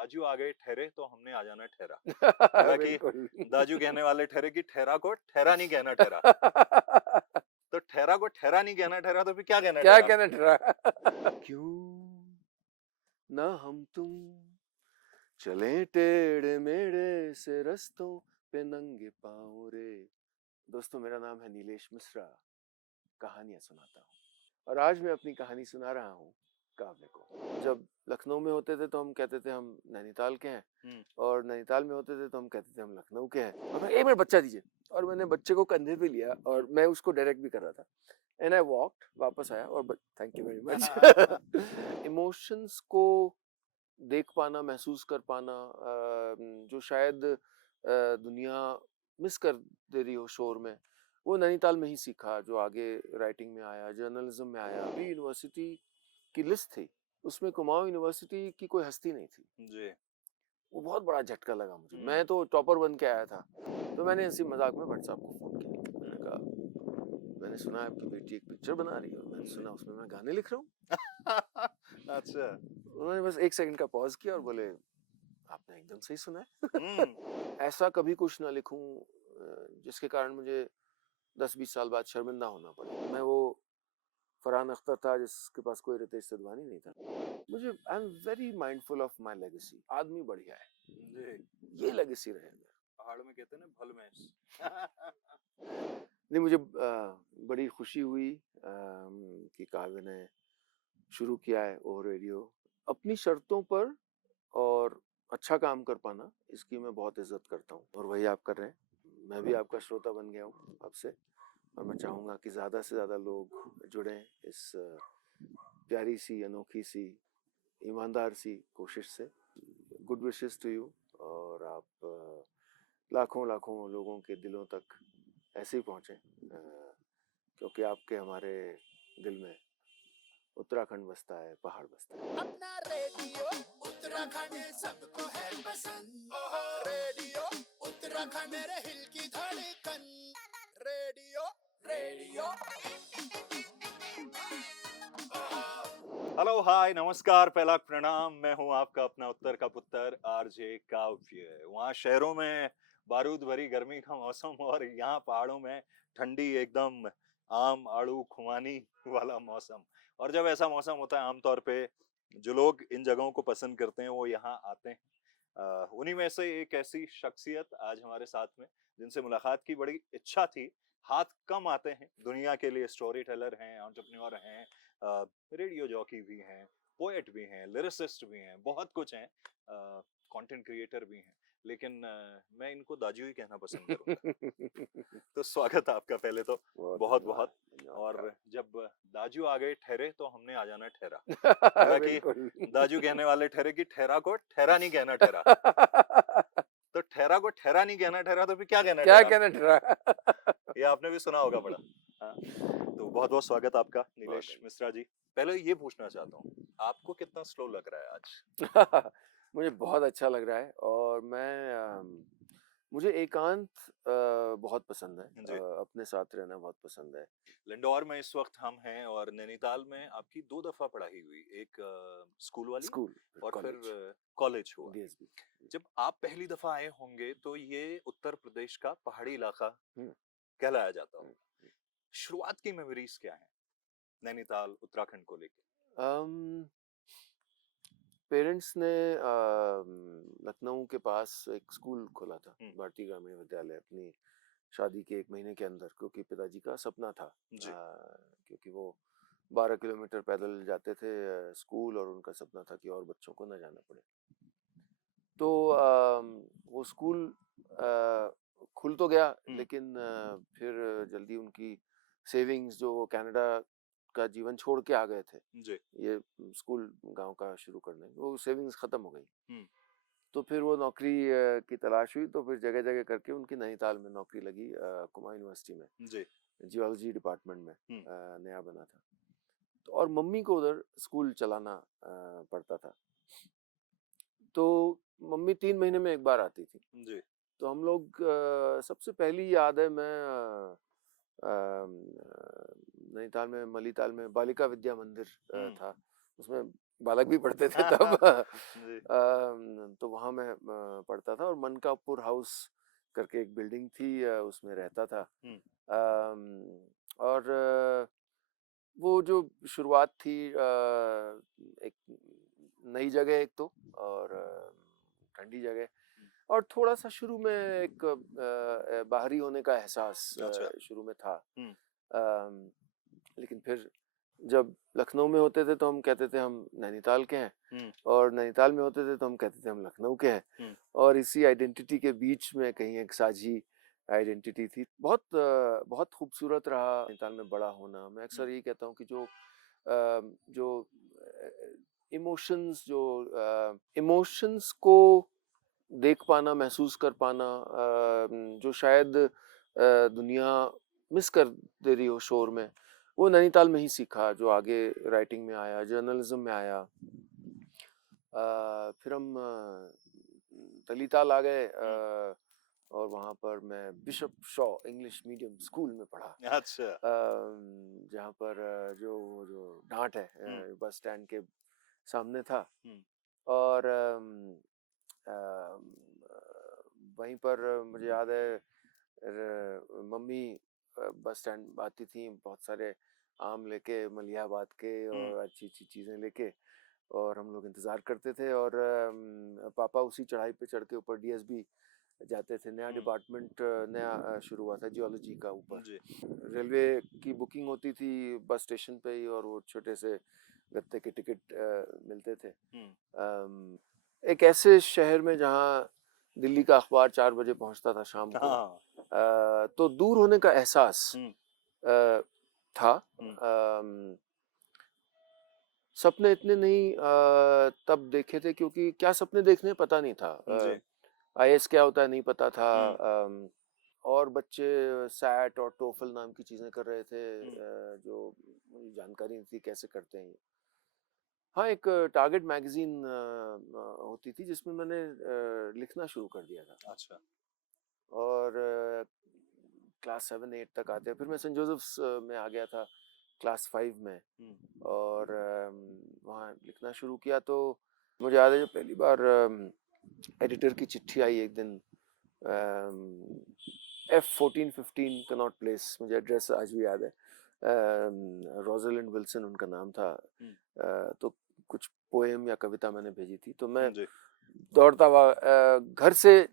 दाजू आ गए ठहरे तो हमने आ जाना ठहरा। हालांकि बिल्कुल। दाजू कहने वाले ठहरे कि ठहरा को ठहरा नहीं कहना ठहरा। तो ठहरा को ठहरा नहीं कहना ठहरा तो फिर क्या कहना क्या ठहरा? कहना ठहरा? क्यों ना हम तुम चले टेढ़े मेढ़े से रस्तों पे नंगे पाँव रे। दोस्तों, मेरा नाम है नीलेश मिश्रा, कहानियां सुनाता हूँ और आज मैं अपनी कहानी सुना रहा हूँ काव्य को। जब लखनऊ में होते थे तो हम कहते थे हम नैनीताल के हैं, और नैनीताल में होते थे तो हम कहते थे हम लखनऊ के हैं। और मैं, एक मिनट बच्चा दीजिए, और मैंने बच्चे को कंधे पे लिया और मैं उसको डायरेक्ट भी कर रहा था। एंड आई वॉक्ड, वापस आया और thank you very much. Emotions को देख पाना, महसूस कर पाना, जो शायद दुनिया मिस कर दे रही हो शोर में, वो नैनीताल में ही सीखा। जो आगे राइटिंग में आया, जर्नलिज्म में आया। अभी यूनिवर्सिटी की लिस्ट थी, उसमें कुमाऊं यूनिवर्सिटी की कोई हस्ती नहीं थी जी। वो बहुत बड़ा झटका लगा मुझे। मैं तो टॉपर बन के आया था, तो मैंने इसी मजाक में भट्ट साहब को फोन किया। मैंने कहा, मैंने सुना आपकी बेटी एक पिक्चर बना रही है और मैंने सुना उसमें मैं गाने लिख रहा हूँ। अच्छा। उन्होंने बस 1 सेकंड का पॉज किया और बोले, आपने एकदम सही सुना है। ऐसा कभी कुछ ना लिखूं जिसके कारण मुझे 10-20 साल बाद शर्मिंदा होना पड़े। मैं वो फरहान अख्तर था जिसके पास कोई रितेश सिद्धवानी नहीं था। मुझे, I am very mindful of my legacy. आदमी बढ़िया है जी, ये लेगेसी रहेगा। पहाड़ में कहते हैं ना भल में। नहीं, मुझे बड़ी खुशी हुई कि काव्य ने शुरू किया है वो रेडियो अपनी शर्तों पर, और अच्छा काम कर पाना, इसकी मैं बहुत इज्जत करता हूँ और वही आप कर रहे हैं। मैं भी आपका श्रोता बन गया हूँ अब से, और मैं चाहूँगा कि ज़्यादा से ज़्यादा लोग जुड़ें इस प्यारी सी, अनोखी सी, ईमानदार सी कोशिश से। गुड विशेस टू यू, और आप लाखों लाखों लोगों के दिलों तक ऐसे ही पहुँचें, क्योंकि आपके हमारे दिल में उत्तराखंड बसता है, पहाड़ बसता है। अपना रेडियो उत्तराखंड सबको है पसंद। रेडियो उत्तराखंड मेरे हिल की धड़कन। Radio radio. हेलो, हाय, नमस्कार, पहला प्रणाम। मैं हूं आपका अपना उत्तर का पुत्र आरजे काव्य। वहाँ शहरों में बारूद भरी गर्मी का मौसम और यहाँ पहाड़ों में ठंडी एकदम आम आड़ू खुमानी वाला मौसम। और जब ऐसा मौसम होता है, आमतौर पे जो लोग इन जगहों को पसंद करते हैं वो यहाँ आते हैं। उन्हीं में से एक ऐसी शख्सियत आज हमारे साथ में, जिनसे मुलाकात की बड़ी इच्छा थी। हाथ कम आते हैं दुनिया के लिए। स्टोरी टेलर हैं, एंटरप्रेन्योर हैं, रेडियो जॉकी भी हैं, पोएट भी हैं, लिरिसिस्ट भी हैं, बहुत कुछ हैं, कंटेंट क्रिएटर भी हैं। लेकिन मैं इनको दाजू ही कहना पसंद करूंगा। तो स्वागत है आपका पहले तो, बहुत बहुत। और जब दाजू आ गए ठहरे तो हमने आ जाना ठहरा। हालांकि दाजू कहने वाले ठहरे कि ठहरा को ठहरा नहीं कहना ठहरा। तो ठहरा को ठहरा नहीं कहना ठहरा तो फिर क्या कहना क्या ठहरा? कहना ठहरा? ये आपने भी सुना होगा बड़ा। हाँ। तो बहुत बहुत स्वागत आपका नीलेश मिश्रा जी। पहले ये पूछना चाहता हूँ, आपको कितना स्लो लग रहा है आज? मुझे बहुत अच्छा लग रहा है, और मुझे एकांत बहुत पसंद है। अपने साथ रहना बहुत पसंद है। लिंडौर में इस वक्त हम हैं, और नैनीताल में आपकी 2 दफा पढ़ाई हुई, एक स्कूल वाली और फिर कॉलेज हुआ। जब आप पहली दफा आए होंगे तो ये उत्तर प्रदेश का पहाड़ी इलाका कहलाया जाता होगा। शुरुआत की मेमोरीज क्या हैं नैनीताल, उत्तराखंड को लेकर? पेरेंट्स ने लखनऊ के पास एक स्कूल खोला था, भारतीय ग्रामीण विद्यालय, अपनी शादी के 1 महीने के अंदर, क्योंकि पिताजी का सपना था। क्योंकि वो 12 किलोमीटर पैदल जाते थे स्कूल, और उनका सपना था कि और बच्चों को न जाना पड़े। तो वो स्कूल खुल तो गया, लेकिन फिर जल्दी उनकी सेविंग्स, जो वो कनाडा का जीवन छोड़ के आ गए थे ये स्कूल गांव का शुरू करने, वो सेविंग्स खत्म हो गई। तो फिर वो नौकरी की तलाश हुई, तो फिर जगह जगह करके उनकी नैनीताल में नौकरी लगी, कुमाऊं यूनिवर्सिटी में जियोलॉजी डिपार्टमेंट में, नया बना था। तो और मम्मी को उधर स्कूल चलाना पड़ता था, तो मम्मी 3 महीने में एक बार आती थी। तो हम लोग, सबसे पहली याद है, मैं नैनीताल में मलीताल में बालिका विद्या मंदिर था, उसमें बालक भी पढ़ते थे तब। जी। तो वहाँ मैं पढ़ता था और मनकापुर हाउस करके एक बिल्डिंग थी, उसमें रहता था। और वो जो शुरुआत थी, एक नई जगह एक तो, और ठंडी जगह, और थोड़ा सा शुरू में एक बाहरी होने का एहसास अच्छा। शुरू में था। हम्म। लेकिन फिर जब लखनऊ में होते थे तो हम कहते थे हम नैनीताल के हैं, हम्म। और नैनीताल में होते थे तो हम कहते थे हम लखनऊ के हैं। हम्म। और इसी आइडेंटिटी के बीच में कहीं एक साझी आइडेंटिटी थी। बहुत खूबसूरत रहा नैनीताल में बड़ा होना। मैं अक्सर यही कहता हूँ कि जो इमोशंस को देख पाना, महसूस कर पाना, जो शायद दुनिया मिस कर दे रही हो शोर में, वो नैनीताल में ही सीखा, जो आगे राइटिंग में आया, जर्नलिज्म में आया। फिर हम तलीताल आ गए, और वहाँ पर मैं bishop Shaw English medium school में पढ़ा, अच्छा। जहाँ पर जो डांट है बस स्टैंड के सामने था। और वहीं पर मुझे याद है मम्मी बस स्टैंड आती थी बहुत सारे आम लेके, मलिहाबाद के और अच्छी अच्छी चीज़ें लेके, और हम लोग इंतज़ार करते थे। और पापा उसी चढ़ाई पे चढ़ के ऊपर डीएसबी जाते थे। नया डिपार्टमेंट नया शुरू हुआ था जियोलॉजी का ऊपर। रेलवे की बुकिंग होती थी बस स्टेशन पे ही, और वो छोटे से गत्ते के टिकट मिलते थे। एक ऐसे शहर में जहाँ दिल्ली का अखबार 4 बजे पहुंचता था शाम को, तो दूर होने का एहसास था। सपने इतने नहीं तब देखे थे, क्योंकि क्या सपने देखने पता नहीं था। आईएएस क्या होता है नहीं पता था। और बच्चे सैट और टोफल नाम की चीजें कर रहे थे, जो जानकारी नहीं थी कैसे करते हैं। हाँ, एक टारगेट मैगजीन होती थी जिसमें मैंने लिखना शुरू कर दिया था। अच्छा। और क्लास 7-8 तक आते, फिर मैं सेंट जोसेफ्स में आ गया था क्लास 5 में, और वहाँ लिखना शुरू किया। तो मुझे याद है जो पहली बार एडिटर की चिट्ठी आई एक दिन, F1415 कनॉट प्लेस, मुझे एड्रेस आज भी याद है। रोजलिंड विल्सन उनका नाम था। तो कुछ पोएम या कविता मैंने भेजी थी, तो मैं दौड़ता हुआ घर से,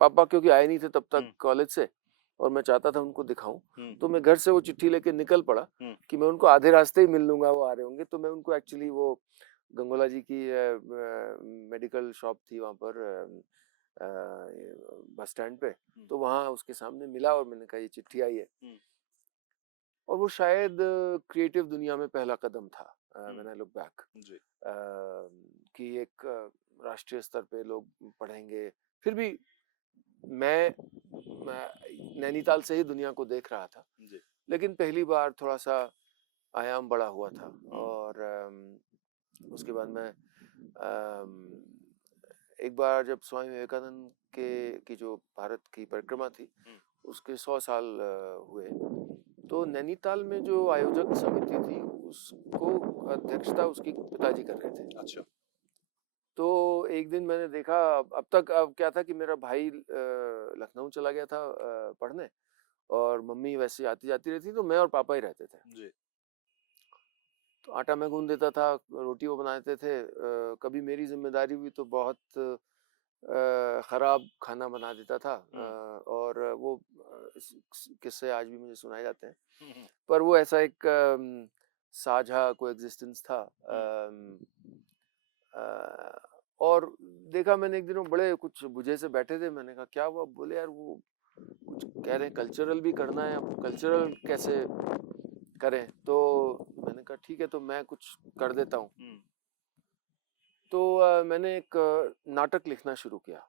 पापा क्योंकि आए नहीं थे तब तक कॉलेज से, और मैं चाहता था उनको दिखाऊं, तो मैं घर से वो चिट्ठी लेके निकल पड़ा कि मैं उनको आधे रास्ते ही मिल लूंगा, वो आ रहे होंगे। तो मैं उनको एक्चुअली वो गंगोला जी की मेडिकल शॉप थी वहाँ पर बस स्टैंड पे, तो वहाँ उसके सामने मिला और मैंने कहा ये चिट्ठी आई है। और वो शायद क्रिएटिव दुनिया में पहला कदम था, व्हेन आई लुक बैक, कि एक राष्ट्रीय स्तर पे लोग पढ़ेंगे। फिर भी मैं नैनीताल से ही दुनिया को देख रहा था, लेकिन पहली बार थोड़ा सा आयाम बड़ा हुआ था। और उसके बाद मैं एक बार जब स्वामी विवेकानंद की जो भारत की परिक्रमा थी उसके 100 साल हुए, तो नैनीताल में जो आयोजक समिति थी उसको अध्यक्षता उसकी पिताजी कर रहे थे। अच्छा। तो एक दिन मैंने देखा, अब क्या था कि मेरा भाई लखनऊ चला गया था पढ़ने, और मम्मी वैसे आती जाती रहती, तो मैं और पापा ही रहते थे। जी। तो आटा मैं गूंद देता था, रोटी वो बना देते थे। कभी मेरी जिम्मेदारी हुई तो बहुत खराब खाना बना देता था, और वो किस्से आज भी मुझे सुनाए जाते हैं। पर वो ऐसा एक साझा कोएग्जिस्टेंस था। और देखा मैंने एक दिन, वो बड़े कुछ बुझे से बैठे थे। मैंने कहा क्या हुआ? बोले यार वो कुछ कह रहे हैं कल्चरल भी करना है, अब कल्चरल कैसे करें? तो मैंने कहा ठीक है, तो मैं कुछ कर देता हूँ। तो मैंने एक नाटक लिखना शुरू किया,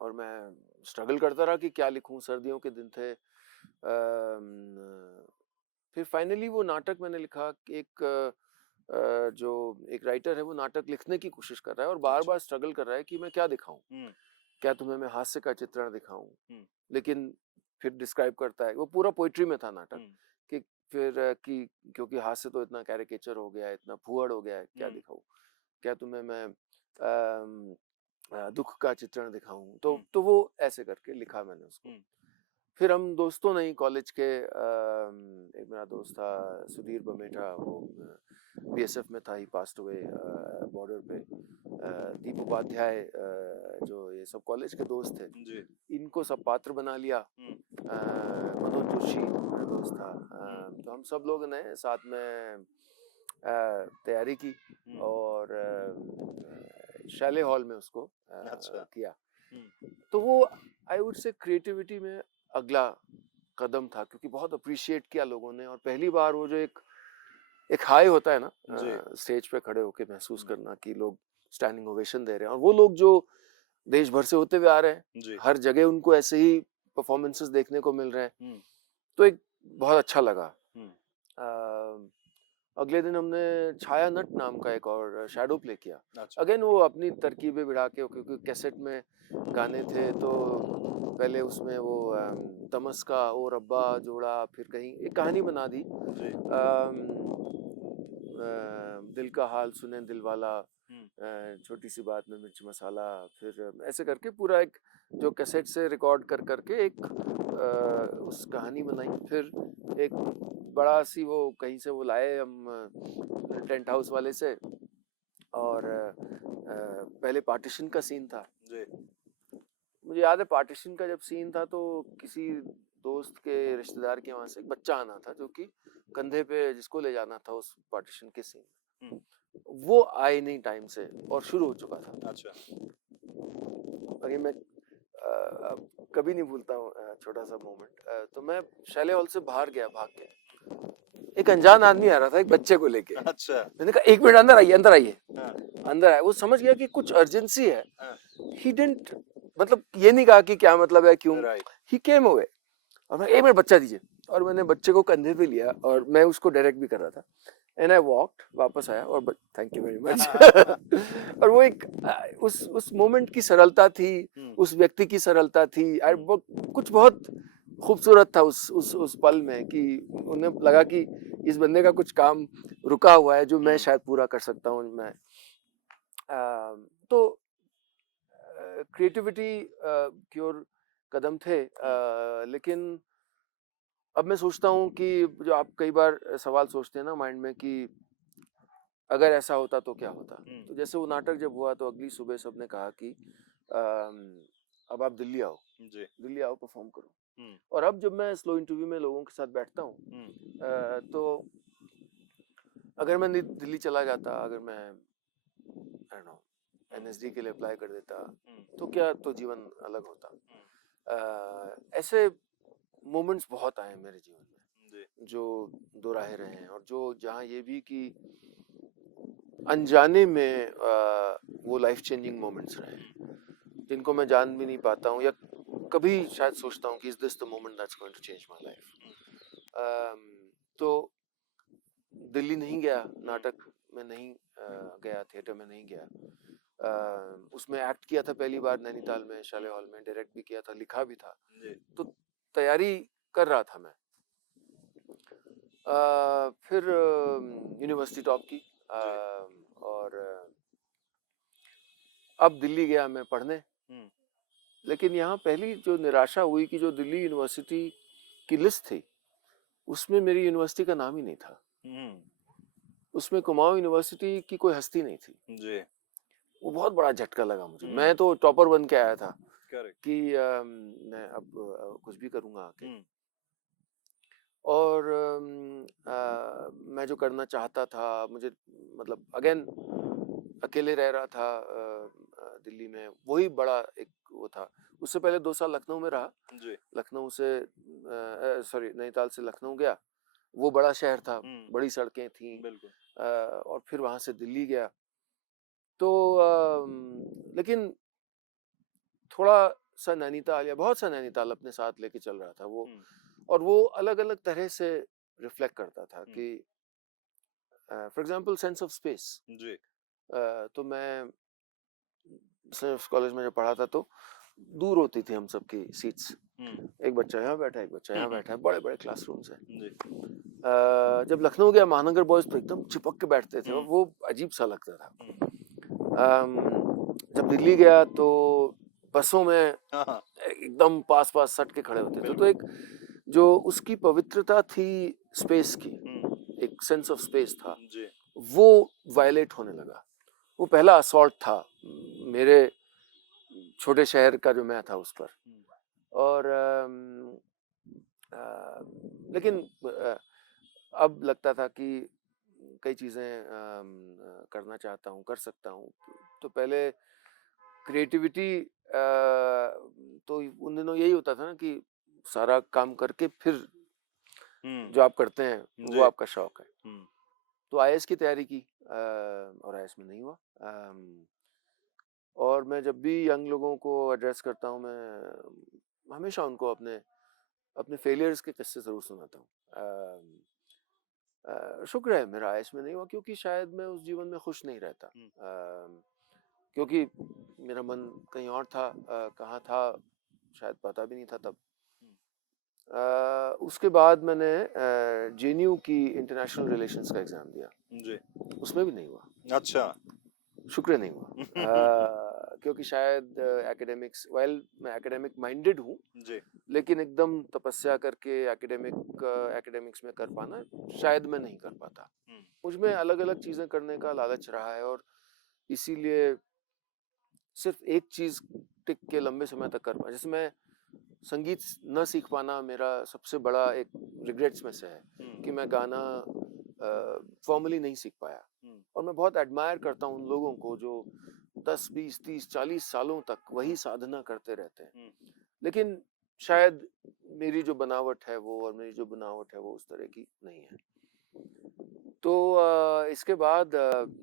और मैं स्ट्रगल करता रहा कि क्या लिखूं। सर्दियों के दिन थे। फिर फाइनली वो नाटक मैंने लिखा कि जो एक राइटर है वो नाटक लिखने की कोशिश कर रहा है और बार बार स्ट्रगल कर रहा है कि मैं क्या दिखाऊं, क्या तुम्हें मैं हास्य का चित्रण दिखाऊं। लेकिन फिर डिस्क्राइब करता है, वो पूरा पोइट्री में था नाटक, कि फिर कि क्योंकि हाथ से तो इतना कैरिकेचर हो गया है, इतना फुहड़ हो गया है, क्या दिखाऊं, क्या तुम्हें मैं दुख का चित्रण दिखाऊं, तो वो ऐसे करके लिखा मैंने उसको। फिर हम दोस्तों नहीं, कॉलेज के एक मेरा दोस्त था सुधीर बमेठा, वो बीएसएफ में था, ही पास्ट हुए बॉर्डर पे। दीप उपाध्याय, जो ये सब कॉलेज के दोस्त थे, इनको सब पात्र बना लिया। मनोज जोशी मेरा दोस्त था। तो हम सब लोगों ने साथ में तैयारी की और शैले हॉल में उसको किया। तो वो आई वुड से क्रिएटिविटी में अगला कदम था, क्योंकि बहुत अप्रिशिएट किया लोगों ने। और पहली बार वो जो एक हाई होता है ना, स्टेज पे खड़े होके महसूस करना कि लोग स्टैंडिंग ओवेशन दे रहे हैं, और वो लोग जो देश भर से होते हुए आ रहे हैं, हर जगह उनको ऐसे ही परफॉर्मेंसेस देखने को मिल रहे हैं, तो एक बहुत अच्छा लगा। अगले दिन हमने छाया नट नाम का एक और शैडो प्ले किया। अगेन वो अपनी तरकीबें बढ़ा के, क्योंकि कैसेट में गाने थे, तो पहले उसमें वो तमस का ओ रब्बा जोड़ा, फिर कहीं एक कहानी बना दी, दिल का हाल सुने दिल वाला, छोटी सी बात में मिर्च मसाला, फिर ऐसे करके पूरा एक जो कैसेट से रिकॉर्ड कर करके एक उस कहानी बनाई। फिर एक बड़ा सी वो कहीं से वो लाए हम टेंट हाउस वाले से, और पहले पार्टीशन का सीन था। मुझे याद है पार्टीशन का जब सीन था, तो किसी दोस्त के रिश्तेदार के वहां से एक बच्चा आना था, जो कि कंधे पे जिसको ले जाना था उस पार्टीशन के सीन, वो आए नहीं टाइम से और शुरू हो चुका था। अच्छा। और ये मैं कभी नहीं भूलता हूँ, छोटा सा मोमेंट। तो मैं शैले हॉल से बाहर गया भाग के, एक अनजान आदमी आ रहा था एक बच्चे को लेके। अच्छा। मैंने कहा 1 मिनट अंदर आइए, अंदर आइए। अंदर आया, वो समझ गया कि कुछ अर्जेंसी है। ही डिडंट, मतलब ये नहीं कहा कि क्या मतलब है, क्यों। ही केम अवे, और मैं 1 मिनट बच्चा दीजिए, और मैंने बच्चे को कंधे पे लिया और मैं उसको डायरेक्ट भी कर रहा था। एंड आई वॉक्ड, वापस आया और थैंक यू वेरी मच। और वो एक उस मोमेंट की सरलता थी, उस व्यक्ति की सरलता थी, कुछ बहुत खूबसूरत था उस पल में, कि उन्हें लगा कि इस बंदे का कुछ काम रुका हुआ है जो मैं शायद पूरा कर सकता हूँ मैं। तो क्रिएटिविटी की ओर कदम थे। लेकिन अब मैं सोचता हूँ कि जो आप कई बार सवाल सोचते हैं ना माइंड में, कि अगर ऐसा होता तो क्या होता। तो जैसे वो नाटक जब हुआ, तो अगली सुबह सबने कहा कि अब आप दिल्ली आओ, दिल्ली आओ, परफॉर्म करो। और अब जब मैं स्लो इंटरव्यू में लोगों के साथ बैठता हूँ, तो अगर मैं दिल्ली चला जाता, अगर मैं एनएसडी के लिए अप्लाई कर देता, तो क्या तो जीवन अलग होता। ऐसे मोमेंट्स बहुत आए मेरे जीवन में जो दोहराए रहे हैं, और जो जहाँ ये भी कि अनजाने में वो लाइफ चेंजिंग मोमेंट्स रहे, जिनको मैं जान भी नहीं पाता हूँ, या कभी शायद सोचता हूँ कि is this the moment that's going to change my life. तो दिल्ली नहीं गया, नाटक में नहीं गया, थिएटर में नहीं गया। उसमें एक्ट किया था पहली बार नैनीताल में, शैले हॉल में, डायरेक्ट भी किया था, लिखा भी था, तो तैयारी कर रहा था मैं। फिर यूनिवर्सिटी टॉप की, और अब दिल्ली गया मैं पढ़ने। लेकिन यहाँ पहली जो निराशा हुई कि जो दिल्ली यूनिवर्सिटी की लिस्ट थी, उसमें मेरी यूनिवर्सिटी का नाम ही नहीं था। उसमें कुमाऊं यूनिवर्सिटी की कोई हस्ती नहीं थी जी। वो बहुत बड़ा झटका लगा मुझे। मैं तो टॉपर बन के आया था कि मैं अब कुछ भी करूंगा आके, और मैं जो करना चाहता था, मुझे मतलब अगेन अकेले रह रहा था दिल्ली में, वही बड़ा एक वो था। उससे पहले 2 साल लखनऊ में रहा जी। लखनऊ से नैनीताल से लखनऊ गया, वो बड़ा शहर था, बड़ी सड़कें थी, और फिर वहां से दिल्ली गया। तो लेकिन थोड़ा सा नैनीताल, या बहुत सा नैनीताल अपने साथ लेके चल रहा था वो, और वो अलग अलग तरह से रिफ्लेक्ट करता था कि for example sense of space जी। तो मैं कॉलेज में जब पढ़ा था, तो दूर होती थी हम सबकी सीट्स, एक बच्चा यहाँ बैठा है, एक बच्चा यहाँ बैठा है, बड़े बड़े क्लासरूम्स हैं। जब लखनऊ गया महानगर बॉयज तो एकदम चिपक के बैठते थे और वो अजीब सा लगता था। जब दिल्ली गया तो बसों में एकदम पास पास सट के खड़े होते थे, तो एक जो उसकी पवित्रता थी स्पेस की, एक सेंस ऑफ स्पेस था, वो वायलेट होने लगा। वो पहला असॉल्ट था मेरे छोटे शहर का जो मैं था उस पर। और लेकिन अब लगता था कि कई चीज़ें करना चाहता हूँ, कर सकता हूँ। तो पहले क्रिएटिविटी तो उन दिनों यही होता था ना कि सारा काम करके फिर जो आप करते हैं वो आपका शौक है। तो आईएएस की तैयारी की और आईएएस में नहीं हुआ। और मैं जब भी यंग लोगों को एड्रेस करता हूँ, मैं हमेशा उनको अपने फेलियर्स के किस्से ज़रूर सुनाता हूँ। शुक्र है मेरा आईएएस में नहीं हुआ, क्योंकि शायद मैं उस जीवन में खुश नहीं रहता, क्योंकि मेरा मन कहीं और था। कहाँ था शायद पता भी नहीं था तब। उसके बाद मैंने जेएनयू की इंटरनेशनल रिलेशंस का एग्ज़ाम दिया जी, उसमें भी नहीं हुआ। अच्छा, शुक्र नहीं हुआ। क्योंकि शायद एकेडमिक्स, वेल मैं एकेडमिक माइंडेड हूँ जी, लेकिन एकदम तपस्या करके एकेडमिक्स में कर पाना शायद मैं नहीं कर पाता। मुझ में अलग अलग चीज़ें करने का लालच रहा है और इसीलिए सिर्फ एक चीज़ टिक के लंबे समय तक कर पाया। जैसे मैं संगीत न सीख पाना मेरा सबसे बड़ा एक रिग्रेट्स में से है कि मैं गाना फॉर्मली नहीं सीख पाया। और मैं बहुत एडमायर करता हूँ उन लोगों को जो 10, 20, 30, 40 सालों तक वही साधना करते रहते हैं। लेकिन शायद मेरी जो बनावट है वो उस तरह की नहीं है। तो इसके बाद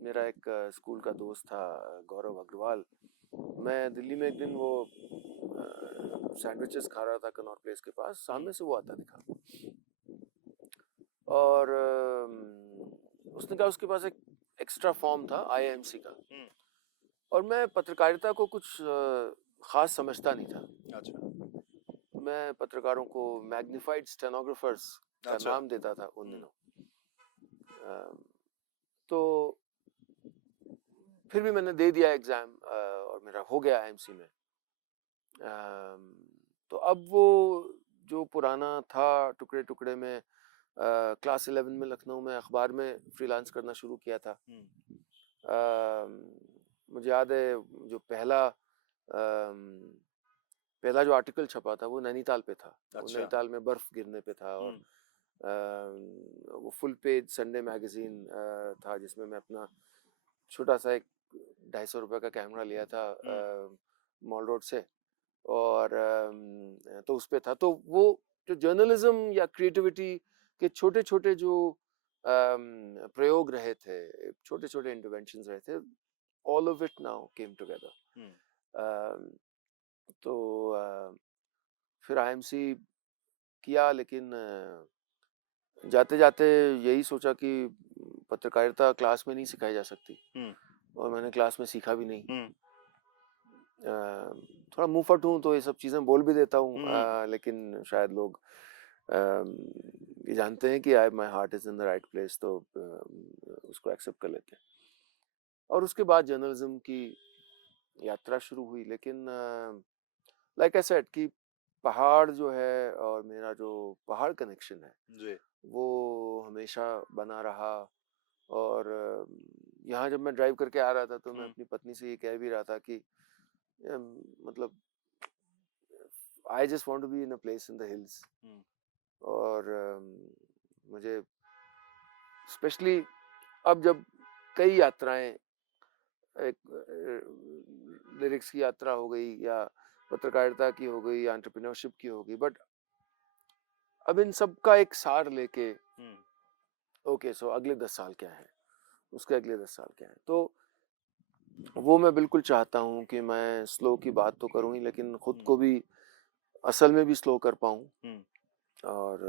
मेरा एक स्कूल का दोस्त था गौरव अग्रवाल। मैं दिल्ली में एक दिन वो सैंडविचेस खा रहा था कनॉट प्लेस के पास, सामने से वो आता दिखा और उसने कहा उसके पास एक एक्स्ट्रा फॉर्म था आईएमसी का, और मैं पत्रकारिता को कुछ खास समझता नहीं था। अच्छा, मैं पत्रकारों को मैग्निफाइड स्टेनोग्राफर्स का नाम देता था उन दिनों। तो फिर भी मैंने दे दिया एग्जाम और मेरा हो गया आईएमसी में। तो अब वो जो पुराना था टुकड़े टुकड़े में, क्लास 11 में लखनऊ में अखबार में फ्रीलांस करना शुरू किया था। मुझे याद है जो पहला जो आर्टिकल छपा था वो नैनीताल पे था। अच्छा। वो नैनीताल में बर्फ गिरने पे था और वो फुल पेज संडे मैगजीन था जिसमें मैं अपना छोटा सा एक 250 रुपये का कैमरा लिया था मॉल रोड से, और तो उस पे था। तो वो जो जर्नलिज्म या क्रिएटिविटी के छोटे छोटे जो प्रयोग रहे थे, छोटे छोटे इंटरवेंशंस रहे थे, all of it now came together. तो फिर आईएमसी किया, लेकिन जाते जाते यही सोचा कि पत्रकारिता क्लास में नहीं सिखाई जा सकती, और मैंने क्लास में सीखा भी नहीं। थोड़ा मुंहफट हूँ तो ये सब चीज़ें बोल भी देता हूँ, लेकिन शायद लोग ये जानते हैं कि my heart is in the right place, तो उसको एक्सेप्ट कर लेते हैं। और उसके बाद जर्नलिज्म की यात्रा शुरू हुई। लेकिन लाइक आई सेड कि पहाड़ जो है और मेरा जो पहाड़ कनेक्शन है जी, वो हमेशा बना रहा। और यहाँ जब मैं ड्राइव करके आ रहा था तो मैं अपनी पत्नी से ये कह भी रहा था कि मतलब I just want to be in a place in the hills. और मुझे स्पेशली अब जब कई यात्राएं, एक लिरिक्स की यात्रा हो गई या पत्रकारिता की हो गई या एंटरप्रेन्योरशिप की हो गई, बट अब इन सब का एक सार लेके ओके सो अगले 10 साल क्या है, उसके अगले 10 साल क्या है, तो वो मैं बिल्कुल चाहता हूँ कि मैं स्लो की बात तो करूँ ही, लेकिन खुद को भी असल में भी स्लो कर पाऊँ। और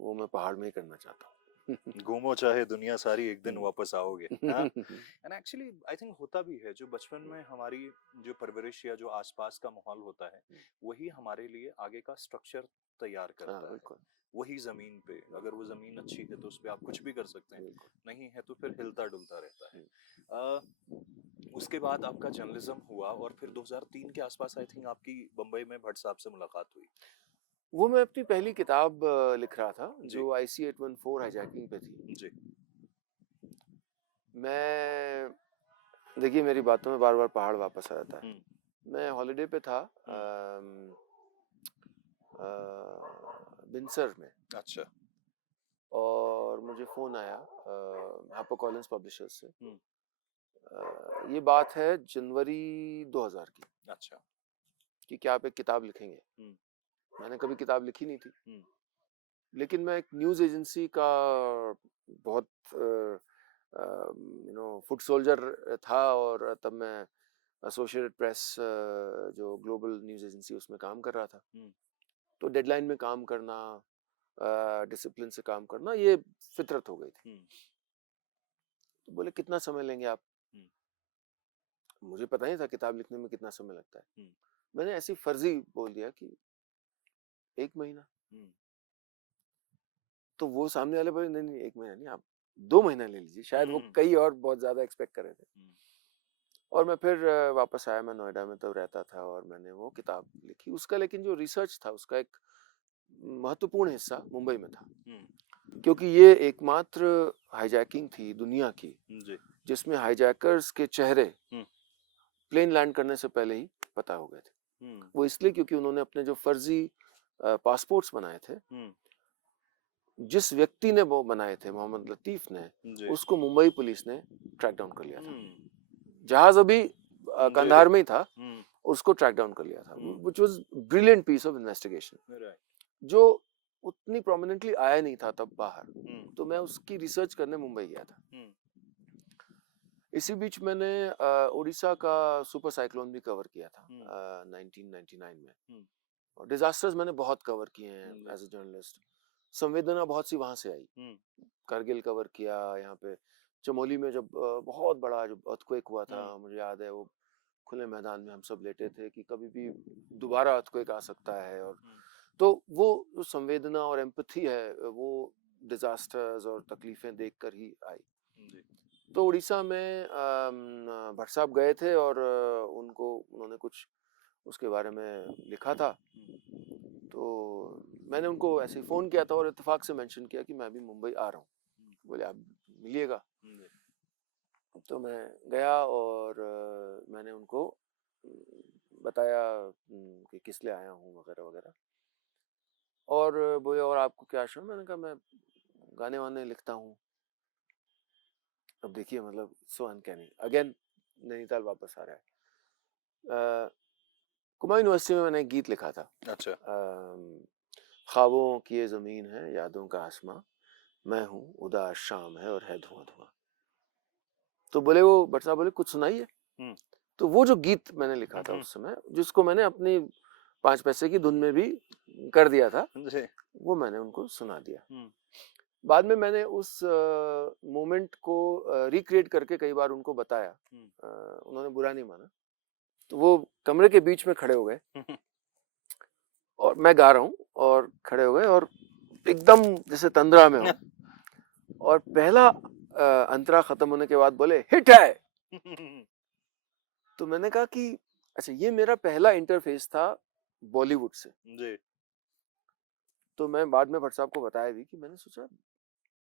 वो मैं पहाड़ में ही करना चाहता हूँ। घूमो चाहे दुनिया सारी, एक दिन वापस आओगे। एंड एक्चुअली आई थिंक होता भी है, जो बचपन में हमारी जो परवरिश या जो आसपास का माहौल होता है, वही हमारे लिए आगे का स्ट्रक्चर तैयार करता है। वही जमीन पे, अगर वो जमीन अच्छी है तो उस पे आप कुछ भी कर सकते हैं, नहीं है तो फिर हिलता डुलता रहता है। उसके बाद आपका जर्नलिज्म हुआ और फिर 2003 के आसपास आई थिंक आपकी बम्बई में भट्ट साहब से मुलाकात हुई। वो मैं अपनी पहली किताब लिख रहा था जो IC 814 हाईजैकिंग पे थी जी। मैं, देखिए मेरी बातों में बार बार पहाड़ वापस आ जाता है। मैं हॉलिडे पे था बिनसर में। अच्छा। और मुझे फोन आया हापर कॉलिंस पब्लिशर्स से। ये बात है जनवरी 2000 की। अच्छा। कि क्या आप एक किताब लिखेंगे? मैंने कभी किताब लिखी नहीं थी, लेकिन मैं एक न्यूज़ एजेंसी का बहुत फुट सोल्जर था, और तब मैं एसोसिएटेड प्रेस जो ग्लोबल न्यूज़ एजेंसी उसमें काम कर रहा था। तो डेडलाइन में काम करना, डिसिप्लिन से काम करना, ये फितरत हो गई थी। तो बोले कितना समय लेंगे आप? मुझे पता नहीं था किताब लिखने में कितना समय लगता है। मैंने ऐसी फर्जी बोल दिया कि 1 महीना। तो वो सामने वाले बोले नहीं नहीं 1 महीना नहीं, आप 2 महीना ले लीजिए। शायद वो कई और बहुत ज्यादा एक्सपेक्ट कर रहे थे। और मैं फिर वापस आया, मैं नोएडा में तब रहता था, और मैंने वो किताब लिखी। उसका लेकिन जो रिसर्च था उसका एक महत्वपूर्ण हिस्सा मुंबई में था, क्योंकि ये एकमात्र हाईजैकिंग थी दुनिया की जिसमें हाईजैकर्स के चेहरे प्लेन लैंड करने से पहले ही पता हो गए थे। वो इसलिए क्योंकि उन्होंने अपने जो फर्जी पासपोर्ट्स बनाए थे, जिस व्यक्ति ने वो बनाए थे, मोहम्मद लतीफ ने, उसको मुंबई पुलिस ने ट्रैक डाउन कर लिया था। जहाज अभी कंधार में ही था, उसको ट्रैक डाउन कर लिया था, which was brilliant piece of investigation, जो उतनी प्रोमिनेंटली आया नहीं था तब बाहर। तो मैं उसकी रिसर्च करने मुंबई गया था। इसी बीच मैंने उड़ीसा का सुपर साइक्लोन भी कवर किया था 1999 में, और डिजास्टर्स मैंने बहुत कवर किए हैं एज अ जर्नलिस्ट। संवेदना बहुत सी वहां से आई। कारगिल कवर किया, यहाँ पे चमोली में जब बहुत बड़ा जब अर्थक्वेक हुआ था, मुझे याद है वो खुले मैदान में हम सब लेटे थे कि कभी भी दोबारा अर्थक्वेक आ सकता है। और तो वो जो संवेदना और एम्पैथी है वो डिजास्टर्स और तकलीफें देखकर ही आई। तो उड़ीसा में भट्ट साहब गए थे और उन्होंने कुछ उसके बारे में लिखा था। तो मैंने उनको ऐसे फ़ोन किया था और इत्तेफाक से मेंशन किया कि मैं अभी मुंबई आ रहा हूँ। बोले आप मिलिएगा। तो मैं गया और मैंने उनको बताया कि किस लिए आया हूँ वगैरह वगैरह। और बोले और आपको क्या शौक? मैंने कहा मैं गाने वाने लिखता हूँ। अब देखिए मतलब सो अनकैनी, अगेन नैनीताल वापस आ रहा है। कुमाऊं यूनिवर्सिटी में मैंने एक गीत लिखा था। अच्छा। ख्वाबों की ये ज़मीन है, यादों का आसमां, मैं हूँ उदास शाम है और है धुआं धुआं। तो बोले वो भट्ट साहब बोले कुछ सुनाइए। तो वो जो गीत मैंने लिखा था उस समय, जिसको मैंने अपनी 5 पैसे की धुन में भी कर दिया था, वो मैंने उनको सुना दिया। बाद में मैंने उस मोमेंट को रिक्रिएट करके कई बार उनको बताया। उन्होंने बुरा नहीं माना। तो वो कमरे के बीच में खड़े हो गए और मैं गा रहा हूँ और खड़े हो गए और एकदम जैसे तंद्रा में हो। और पहला अंतरा खत्म होने के बाद बोले हिट है। तो मैंने कहा कि अच्छा ये मेरा पहला इंटरफेस था बॉलीवुड से जी। तो मैं बाद में भट्ट साहब को बताया भी कि मैंने सोचा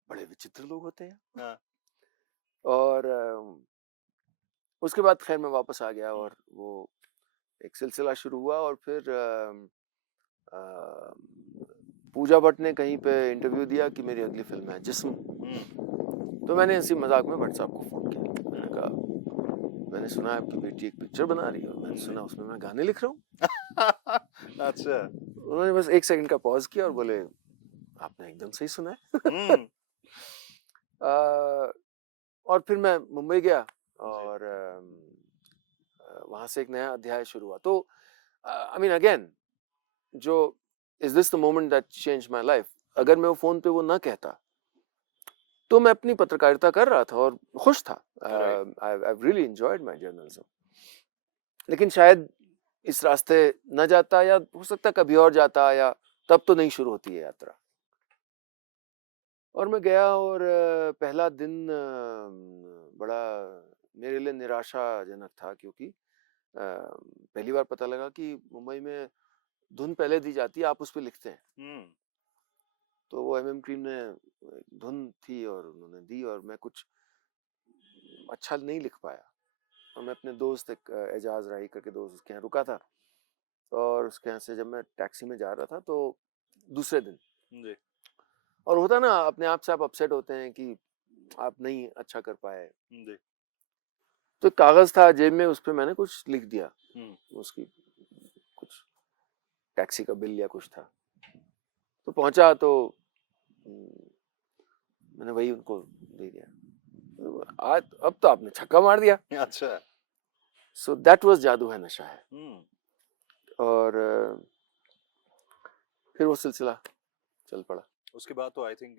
बड़े विचित्र लोग होते हैं। हाँ। और उसके बाद खैर मैं वापस आ गया और वो एक सिलसिला शुरू हुआ। और फिर पूजा भट्ट ने कहीं पे इंटरव्यू दिया कि मेरी अगली फिल्म है जिस्म। तो मैंने इसी मजाक में भट्ट साहब को फोन किया। मैंने कहा मैंने सुना आपकी बेटी एक पिक्चर बना रही है और मैंने सुना उसमें मैं गाने लिख रहा हूँ। अच्छा। उन्होंने बस 1 सेकंड का पॉज किया और बोले आपने एकदम सही सुना है। और फिर मैं मुंबई गया और वहां से एक नया अध्याय शुरू हुआ। तो आई मीन अगेन जो is this the moment that change my life, अगर मैं वो फोन पे वो ना कहता तो मैं अपनी पत्रकारिता कर रहा था और खुश था। Right. I really enjoyed my journalism. लेकिन शायद इस रास्ते न जाता, या हो सकता है कभी और जाता, या तब तो नहीं शुरू होती है यात्रा। और मैं गया और पहला दिन बड़ा मेरे लिए निराशाजनक था, क्योंकि पहली बार पता लगा कि मुंबई में धुन पहले दी जाती है, आप उस पे लिखते हैं। तो वो एमएम क्रीम ने धुन थी और उन्होंने दी, और मैं कुछ अच्छा नहीं लिख पाया। और मैं अपने दोस्त, एक एजाज राही करके दोस्त, उसके यहाँ रुका था, और उसके यहाँ से जब मैं टैक्सी में जा रहा था तो दूसरे दिन जी। और होता ना, अपने आप से आप अपसेट होते हैं कि आप नहीं अच्छा कर पाए। जी। तो एक कागज था जेब में, उस पे मैंने कुछ लिख दिया, उसकी कुछ टैक्सी का बिल या कुछ था। तो पहुंचा तो मैंने वही उनको दे दिया। आज अब तो आपने छक्का मार दिया। अच्छा। सो दैट वाज जादू है नशा है। और फिर वो सिलसिला चल पड़ा। उसके बाद तो आई थिंक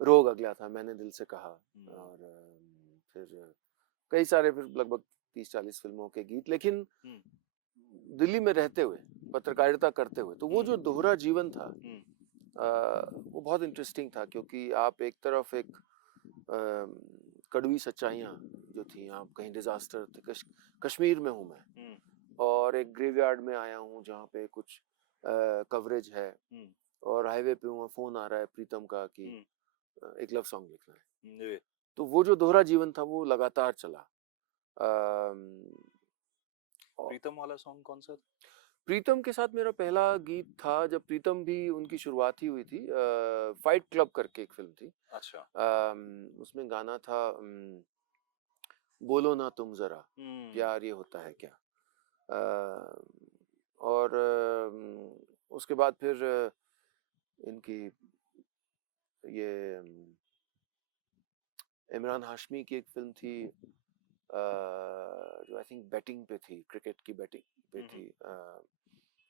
रोग अगला था, मैंने दिल से कहा। और फिर कई सारे, फिर लगभग 30-40 फिल्मों के गीत। लेकिन दिल्ली में रहते हुए, पत्रकारिता करते हुए, तो वो जो दोहरा जीवन था वो बहुत इंटरेस्टिंग था, क्योंकि आप एक तरफ एक कड़वी सच्चाइयाँ जो थी, आप कहीं डिजास्टर थे, कश्मीर में हूँ मैं, और एक ग्रेवयार्ड में आया हूँ जहाँ पे कुछ कवरेज है, और हाईवे पे हूँ, फोन आ रहा है प्रीतम का कि एक लव सॉन्ग लिखना है। तो वो जो दोहरा जीवन था वो लगातार चला। प्रीतम वाला सॉन्ग कौन सा? प्रीतम के साथ मेरा पहला गीत था जब प्रीतम भी, उनकी शुरुआत ही हुई थी। फाइट क्लब करके एक फिल्म थी। अच्छा। उसमें गाना था बोलो ना तुम जरा प्यार ये होता है क्या। और उसके बाद फिर इनकी ये इमरान हाशमी की एक फिल्म थी जो आई थिंक बैटिंग पे थी, क्रिकेट की बैटिंग पे थी।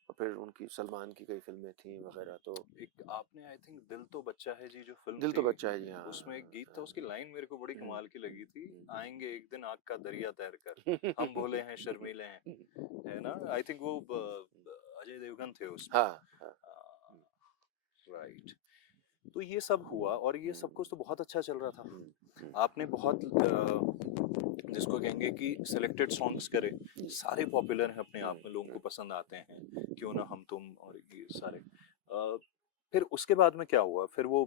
और फिर उनकी सलमान की कई फिल्में थी वगैरह। तो एक आपने आई थिंक दिल तो बच्चा है जी जो फिल्म दिल थी, तो बच्चा है जी, हाँ। उसमें एक गीत था, उसकी लाइन मेरे को बड़ी कमाल की लगी थी, आएंगे एक दिन आग का दरिया तैर कर, हम भोले हैं शर्मीले हैं, है ना? आई थिंक वो अजय देवगन थे उसमें। हाँ। राइट। तो ये सब हुआ और ये सब कुछ तो बहुत अच्छा चल रहा था। आपने बहुत जिसको कहेंगे कि सिलेक्टेड सॉन्ग्स करे, सारे पॉपुलर हैं अपने आप में, लोगों को पसंद आते हैं, क्यों ना हम तुम और ये सारे। फिर उसके बाद में क्या हुआ? फिर वो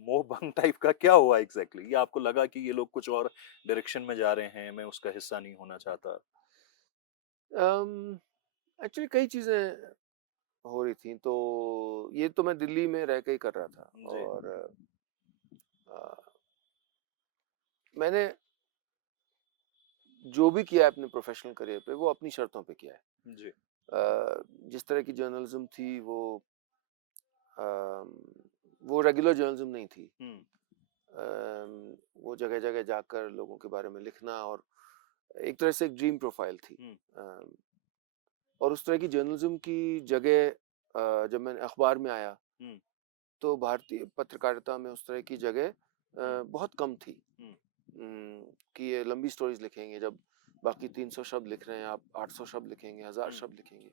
मोह भंग टाइप का क्या हुआ एग्जैक्टली? ये आपको लगा कि ये लोग कुछ और डायरेक्शन में जा रहे हैं, मैं उसका हिस्सा नहीं होना चाहता? एक्चुअली कई चीजें हो रही थी। तो ये तो मैं दिल्ली में रह के ही कर रहा था। और मैंने जो भी किया है अपने प्रोफेशनल करियर पे, वो अपनी शर्तों पे किया है जी। जिस तरह की जर्नलिज्म थी वो रेगुलर जर्नलिज्म नहीं थी। वो जगह जगह जाकर लोगों के बारे में लिखना, और एक तरह से एक ड्रीम प्रोफाइल थी। और उस तरह की जर्नलिज्म की जगह जब मैं अखबार में आया तो भारतीय पत्रकारिता में उस तरह की जगह बहुत कम थी कि ये लंबी स्टोरीज लिखेंगे। जब बाकी 300 शब्द लिख रहे हैं, आप 800 शब्द लिखेंगे, 1000 शब्द लिखेंगे।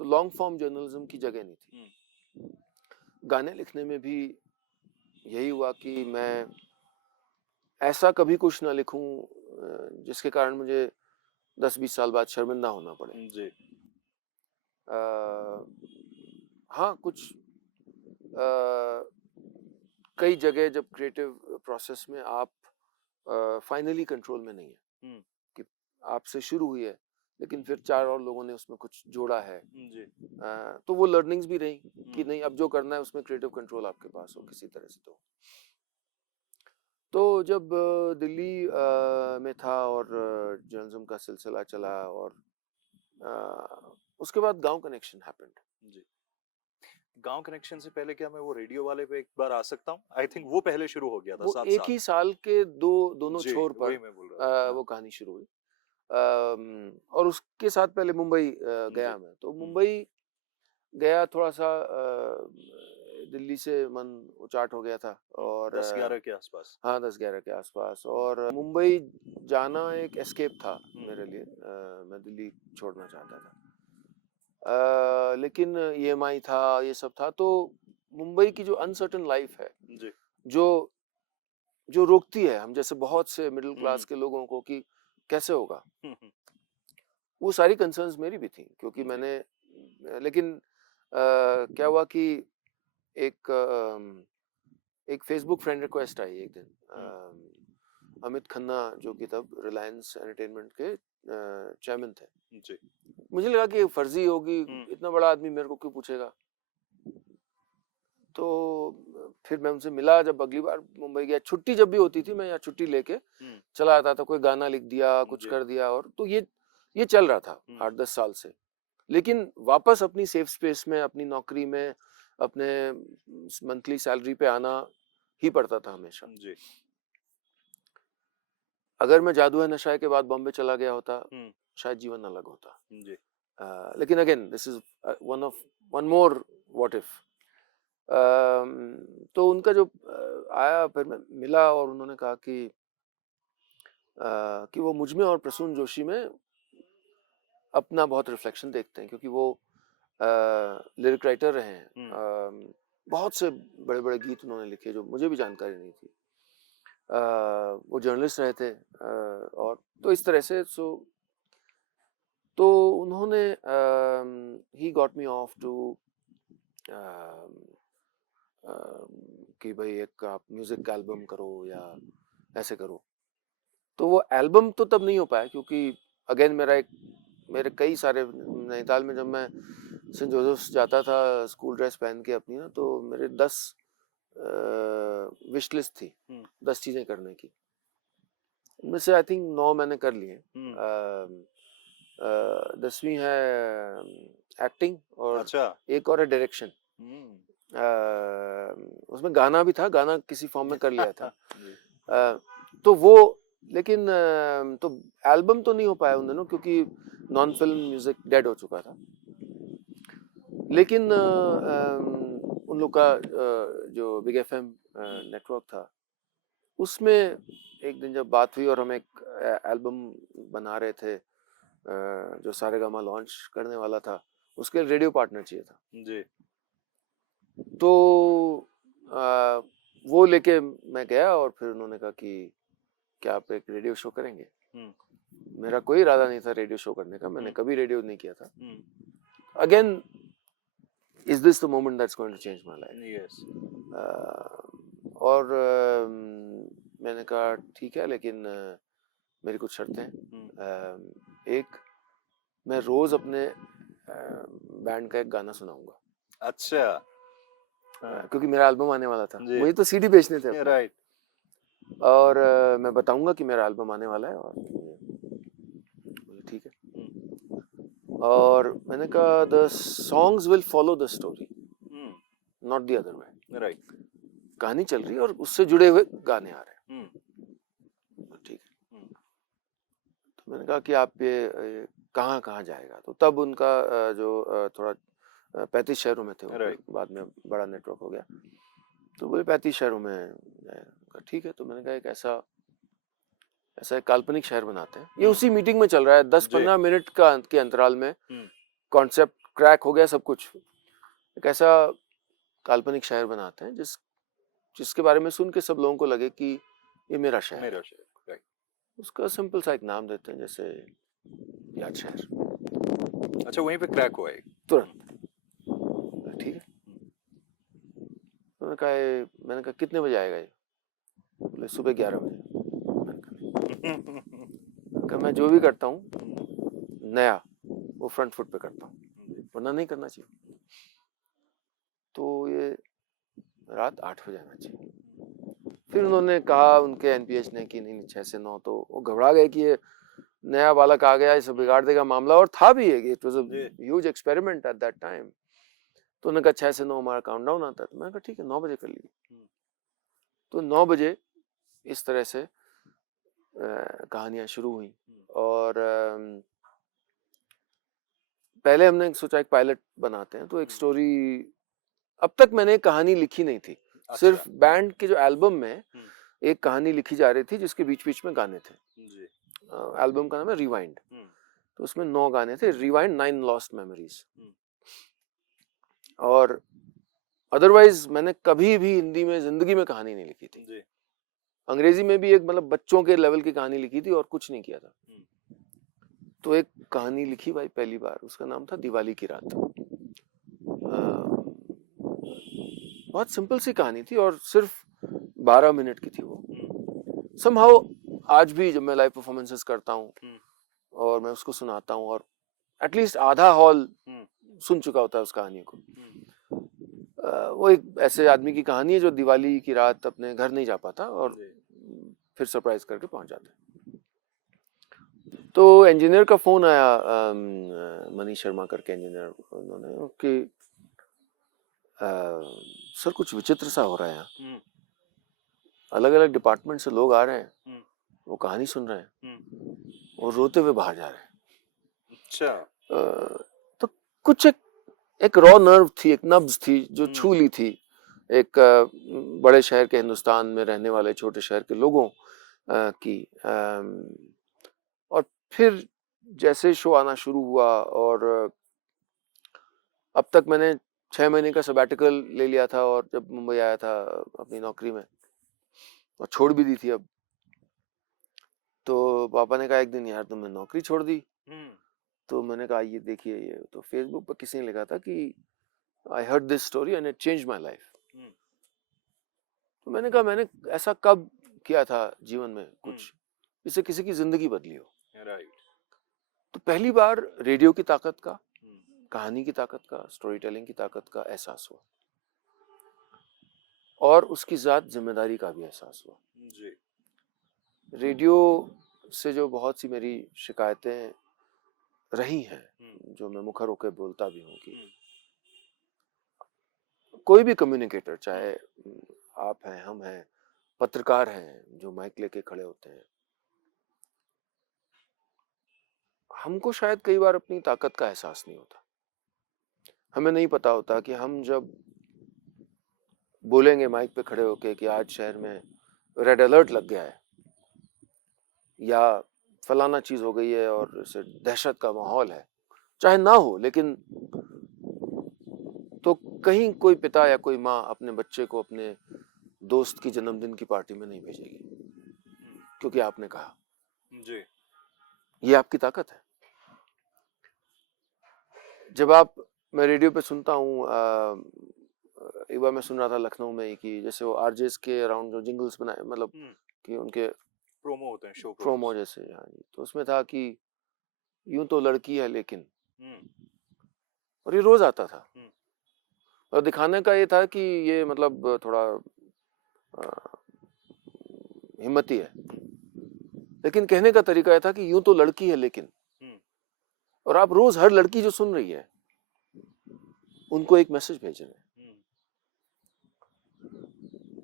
तो लॉन्ग फॉर्म जर्नलिज्म की जगह नहीं थी। गाने लिखने में भी यही हुआ कि मैं ऐसा कभी कुछ ना लिखूं जिसके कारण मुझे 10-20 साल बाद शर्मिंदा होना पड़े। जी। हाँ, कुछ कई जगह जब क्रिएटिव प्रोसेस में आप फाइनली कंट्रोल में नहीं है, कि आपसे शुरू हुई है लेकिन फिर 4 और लोगों ने उसमें कुछ जोड़ा है। जी। तो वो लर्निंग्स भी रही कि नहीं, अब जो करना है उसमें क्रिएटिव कंट्रोल आपके पास हो किसी तरह से। तो जब दिल्ली में था और जर्नलिज्म का सिलसिला चला, और उसके बाद गांव कनेक्शन हैपेंड। जी। गांव कनेक्शन से पहले क्या मैं वो रेडियो वाले पे एक बार आ सकता हूँ? आई थिंक वो पहले शुरू हो गया था, वो 7 एक ही साल के दोनों जी, छोर पर वही मैं बोल रहा था। वो कहानी शुरू हुई। और उसके साथ पहले मुंबई गया मैं। तो मुंबई गया, थोड़ा सा दिल्ली से मन उचाट हो गया था और 10-11 के आसपास। हाँ 10-11 के आसपास, और मुंबई जाना एक एस्केप था मेरे लिए। मैं दिल्ली छोड़ना चाहता था, लेकिन EMI था, ये सब था, तो मुंबई की जो अनसर्टेन लाइफ है जी। जो जो रोकती है हम जैसे बहुत से मिडिल क्लास के लोगों को कि कैसे होगा, वो सारी कंसर्न्स मेरी भी थी, क्योंकि जी। मैंने लेकिन क्या हुआ कि एक फेसबुक फ्रेंड रिक्वेस्ट आई एक दिन, अमित खन्ना जो कि तब रिलायंस एंटरटेनमेंट के चेयरमैन थे। जी। मुझे लगा कि फर्जी होगी, हम्म। इतना बड़ा आदमी मेरे को क्यों पूछेगा। तो फिर मैं उनसे मिला, जब अगली बार मुंबई गया, छुट्टी जब भी होती थी मैं यहाँ छुट्टी लेके चला आता था, कोई गाना लिख दिया, कुछ जी। कर दिया, और तो ये चल रहा था 8-10 साल से। लेकिन वापस अपनी सेफ स्पेस में, अपनी नौकरी में, अपने मंथली सैलरी पे आना ही पड़ता था हमेशा। जी। अगर मैं जादू है नशा है के बाद बॉम्बे चला गया होता, शायद जीवन अलग होता। जी। लेकिन again this is one more what if. तो उनका जो आया, फिर मैं मिला और उन्होंने कहा कि वो मुझ में और प्रसून जोशी में अपना बहुत रिफ्लेक्शन देखते हैं, क्योंकि वो लिरिक राइटर रहे हैं। बहुत से बड़े बड़े गीत उन्होंने लिखे जो मुझे भी जानकारी नहीं थी। वो जर्नलिस्ट रहे थे, और तो इस तरह से तो उन्होंने ही गॉट मी ऑफ टू कि भाई एक आप म्यूजिक एल्बम करो या ऐसे करो। तो वो एल्बम तो तब नहीं हो पाया, क्योंकि अगेन मेरे कई सारे, नैनीताल में जब मैं सेंट जोसेफ्स जाता था स्कूल ड्रेस पहन के अपनी ना, तो मेरे 10 विश लिस्ट थी, 10 चीजें करने की। उनमें से आई थिंक 9 मैंने कर लिए। 10वीं है एक्टिंग, और अच्छा। एक और है डायरेक्शन। उसमें गाना भी था, गाना किसी फॉर्म में कर लिया था। तो वो, लेकिन तो एल्बम तो नहीं हो पाया उन दिनों, क्योंकि नॉन फिल्म म्यूजिक डेड हो चुका था। लेकिन उन लोग का जो बिग FM नेटवर्क था, उसमें एक दिन जब बात हुई और हम एक एल्बम बना रहे थे जो सारेगामा लॉन्च करने वाला था, उसके रेडियो पार्टनर चाहिए था जी। तो वो लेके मैं गया, और फिर उन्होंने कहा कि क्या आप एक रेडियो शो करेंगे। मेरा कोई इरादा नहीं था रेडियो शो करने का, मैंने कभी रेडियो नहीं किया था। Again, is this the moment that's going to change my life? Yes. और मैंने कहा ठीक है, लेकिन मेरी कुछ शर्तें हैं। एक, मैं रोज अपने बैंड का एक गाना सुनाऊंगा। अच्छा। क्योंकि मेरा एल्बम आने वाला था, जी। मुझे तो CD बेचने थे अपने। राइट। और मैं बताऊंगा कि मेरा एल्बम आने वाला है, और ठीक है। और मैंने कहा the songs will follow the story, not the other way. Right. कहानी चल रही है और उससे जुड़े हुए गाने आ रहे हैं। ठीक है। तो मैंने कहा कि आप ये कहाँ कहाँ जाएगा, तो तब उनका जो थोड़ा 35 शहरों में थे, बाद में बड़ा नेटवर्क हो गया, तो बोले 35 शहरों में जाएगा। ठीक है, तो मैंने कहा एक ऐसा एक काल्पनिक शहर बनाते हैं। ये उसी मीटिंग में चल रहा है, 10-15 मिनट के अंतराल में कॉन्सेप्ट क्रैक हो गया सब कुछ। एक ऐसा काल्पनिक शहर बनाते हैं जिसके बारे में सुन के सब लोगों को लगे कि ये मेरा शहर है। राइट। उसका सिंपल सा एक नाम देते हैं, जैसे याद शहर। अच्छा, वहीं पे क्रैक हुआ है तुरंत। ठीक है। मैंने कहा कितने बजे आएगा ये? बोले सुबह 11 बजे। मैंने कहा मैं जो भी करता हूँ नया, वो फ्रंट फुट पे करता हूँ, वरना नहीं करना चाहिए। तो ये रात 8 बजे आना चाहिए। फिर उन्होंने कहा, उनके NPH ने, कि नहीं 6 से 9। तो वो घबरा गए कि ये नया बालक आ गया, इसे बिगाड़ देगा मामला। और था भी ये, it was a huge experiment at that time. तो उन्होंने कहा 6 से 9 हमारा काउंटडाउन आता है। तो मैंने कहा ठीक है, 9 बजे कर लीजिए। तो 9 बजे इस तरह से कहानियां शुरू हुई। और पहले हमने सोचा एक पायलट बनाते हैं, तो एक स्टोरी अब तक मैंने कहानी लिखी नहीं थी। अच्छा। सिर्फ बैंड के जो एल्बम में हम्म, एक कहानी लिखी जा रही थी जिसके बीच बीच में गाने थे। जी। एल्बम का नाम है रिवाइंड। हम्म, तो उसमें 9 गाने थे, रिवाइंड 9 लॉस्ट मेमोरीज। हम्म, और अदरवाइज मैंने कभी भी हिंदी में जिंदगी में कहानी नहीं लिखी थी। जी। अंग्रेजी में भी एक मतलब बच्चों के लेवल की कहानी लिखी थी और कुछ नहीं किया था। तो एक कहानी लिखी भाई पहली बार, उसका नाम था दिवाली की रात। बहुत सिंपल सी कहानी थी और सिर्फ 12 मिनट की थी वो। समहाउ आज भी जब मैं लाइव परफॉर्मेंसेस करता हूँ और मैं उसको सुनाता हूँ और एटलीस्ट आधा हॉल सुन चुका होता है उस कहानी को। वो एक ऐसे आदमी की कहानी है जो दिवाली की रात अपने घर नहीं जा पाता और फिर सरप्राइज करके पहुंच जाता है। तो इंजीनियर का फोन आया, मनीष शर्मा करके इंजीनियर, उन्होंने कि सर कुछ विचित्र सा हो रहा है यहाँ, अलग अलग डिपार्टमेंट से लोग आ रहे हैं, वो कहानी सुन रहे हैं और रोते हुए बाहर जा रहे हैं। अच्छा। तो कुछ एक रॉ नर्व थी, एक नब्ज थी जो छू ली थी एक बड़े शहर के, हिंदुस्तान में रहने वाले छोटे शहर के लोगों की। और फिर जैसे शो आना शुरू हुआ और अब तक मैंने 6 महीने का सबैटिकल ले लिया था और जब मुंबई आया था अपनी नौकरी में और छोड़ भी दी थी अब, तो पापा ने कहा एक दिन यार तुमने नौकरी छोड़ दी। तो मैंने कहा ये देखिए, ये तो फेसबुक पर किसी ने लिखा था कि I heard this story and it changed my life. तो मैंने कहा मैंने ऐसा कब किया था जीवन में कुछ जिससे किसी की जिंदगी बदली हो। राइट। तो पहली बार रेडियो की ताकत का, कहानी की ताकत का, स्टोरी टेलिंग की ताकत का एहसास हुआ और उसकी ज़ात जिम्मेदारी का भी एहसास हुआ। जी। रेडियो से जो बहुत सी मेरी शिकायतें रही हैं, जो मैं मुखर होकर बोलता भी हूँ कि कोई भी कम्युनिकेटर, चाहे आप हैं, हम हैं, पत्रकार हैं जो माइक लेके खड़े होते हैं, हमको शायद कई बार अपनी ताकत का एहसास नहीं होता। हमें नहीं पता होता कि हम जब बोलेंगे माइक पे खड़े होके कि आज शहर में रेड अलर्ट लग गया है या फलाना चीज हो गई है और इसे दहशत का माहौल है, चाहे ना हो, लेकिन तो कहीं कोई पिता या कोई माँ अपने बच्चे को अपने दोस्त की जन्मदिन की पार्टी में नहीं भेजेगी क्योंकि आपने कहा। जी। ये आपकी ताकत है। जब आप, मैं रेडियो पे सुनता हूँ, एक बार मैं सुन रहा था लखनऊ में ही कि जैसे वो आरजेस के अराउंड जो जिंगल्स बनाए, मतलब कि उनके प्रोमो होते हैं, शो प्रोमो जैसे, हाँ जी, तो उसमें था कि यूं तो लड़की है लेकिन, और ये रोज आता था और दिखाने का ये था कि ये मतलब थोड़ा हिम्मती है, लेकिन कहने का तरीका यह था कि यूं तो लड़की है लेकिन। और आप रोज हर लड़की जो सुन रही है उनको एक मैसेज भेज रहे हैं।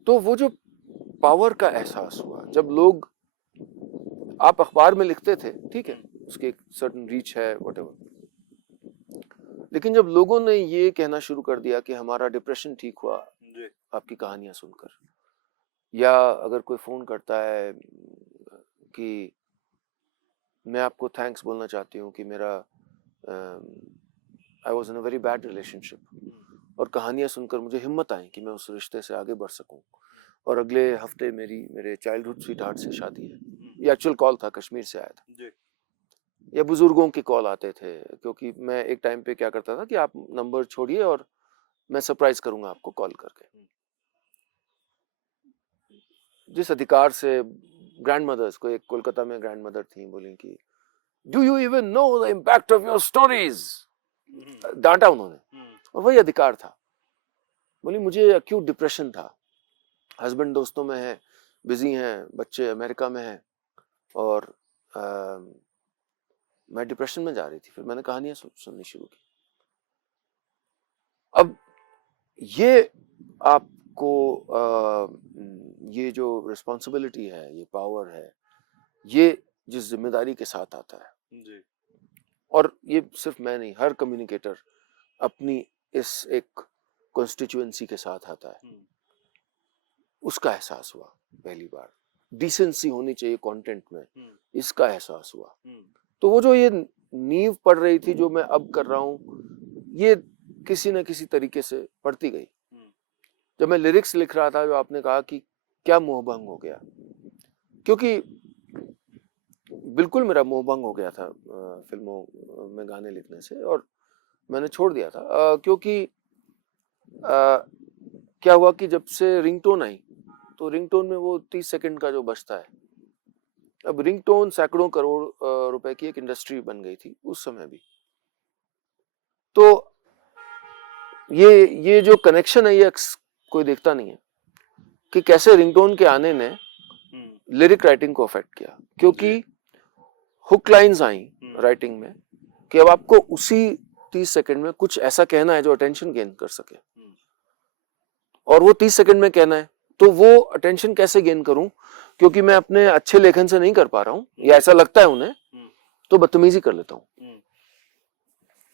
तो वो जो पावर का एहसास हुआ जब लोग, आप अखबार में लिखते थे, ठीक है, उसकी एक सर्टेन रीच है व्हाटएवर, लेकिन जब लोगों ने ये कहना शुरू कर दिया कि हमारा डिप्रेशन ठीक हुआ आपकी कहानियां सुनकर, या अगर कोई फोन करता है कि मैं आपको थैंक्स बोलना चाहती हूँ कि मेरा I was in a very bad relationship, और कहानियां सुनकर मुझे हिम्मत आई कि मैं उस रिश्ते से आगे बढ़ सकूं और अगले हफ्ते मेरे चाइल्डहुड स्वीटहार्ट से शादी है। ये एक्चुअल कॉल था, कश्मीर से आया था। या बुजुर्गों के कॉल आते थे, क्योंकि मैं एक टाइम पे क्या करता था कि आप नंबर छोड़िए और मैं सरप्राइज करूंगा आपको कॉल करके। जिस अधिकार से ग्रैंड मदर्स को, एक कोलकाता में ग्रैंड मदर थी, बोली कि do you even know the impact of your stories, डांटा उन्होंने, और वही अधिकार था। बोली मुझे एक्यूट डिप्रेशन था, हस्बैंड दोस्तों में है, बिजी हैं, बच्चे अमेरिका में हैं, और मैं डिप्रेशन में जा रही थी। फिर मैंने कहानियां सुननी शुरू की। अब ये आपको ये जो रिस्पॉन्सिबिलिटी है, ये पावर है, ये जिस जिम्मेदारी के साथ आता है जी। और ये सिर्फ मैं नहीं, हर कम्युनिकेटर अपनी इस एक कॉन्स्टिट्यूएंसी के साथ आता है, उसका एहसास हुआ पहली बार। डिसेंसी होनी चाहिए कंटेंट में, इसका एहसास हुआ। तो वो जो ये नींव पड़ रही थी जो मैं अब कर रहा हूँ, ये किसी न किसी तरीके से पड़ती गई। जब मैं लिरिक्स लिख रहा था, जो आपने कहा कि क्या मोहभंग हो गया, क्योंकि बिल्कुल मेरा मोहभंग हो गया था फिल्मों में गाने लिखने से, और मैंने छोड़ दिया था क्योंकि क्या हुआ कि जब से रिंगटोन आई, तो रिंगटोन में वो 30 सेकंड का जो बजता है, अब रिंगटोन सैकड़ों करोड़ रुपए की एक इंडस्ट्री बन गई थी उस समय भी। तो ये जो कनेक्शन है, ये कोई देखता नहीं है कि कैसे रिंगटोन के आने ने लिरिक राइटिंग को अफेक्ट किया, क्योंकि हुक लाइंस आई राइटिंग में कि अब आपको उसी 30 सेकंड में कुछ ऐसा कहना है जो अटेंशन गेन कर सके, और वो 30 सेकंड में कहना है, तो वो अटेंशन कैसे गेन करूं, क्योंकि मैं अपने अच्छे लेखन से नहीं कर पा रहा हूं, या ऐसा लगता है उन्हें, तो बदतमीजी कर लेता हूं।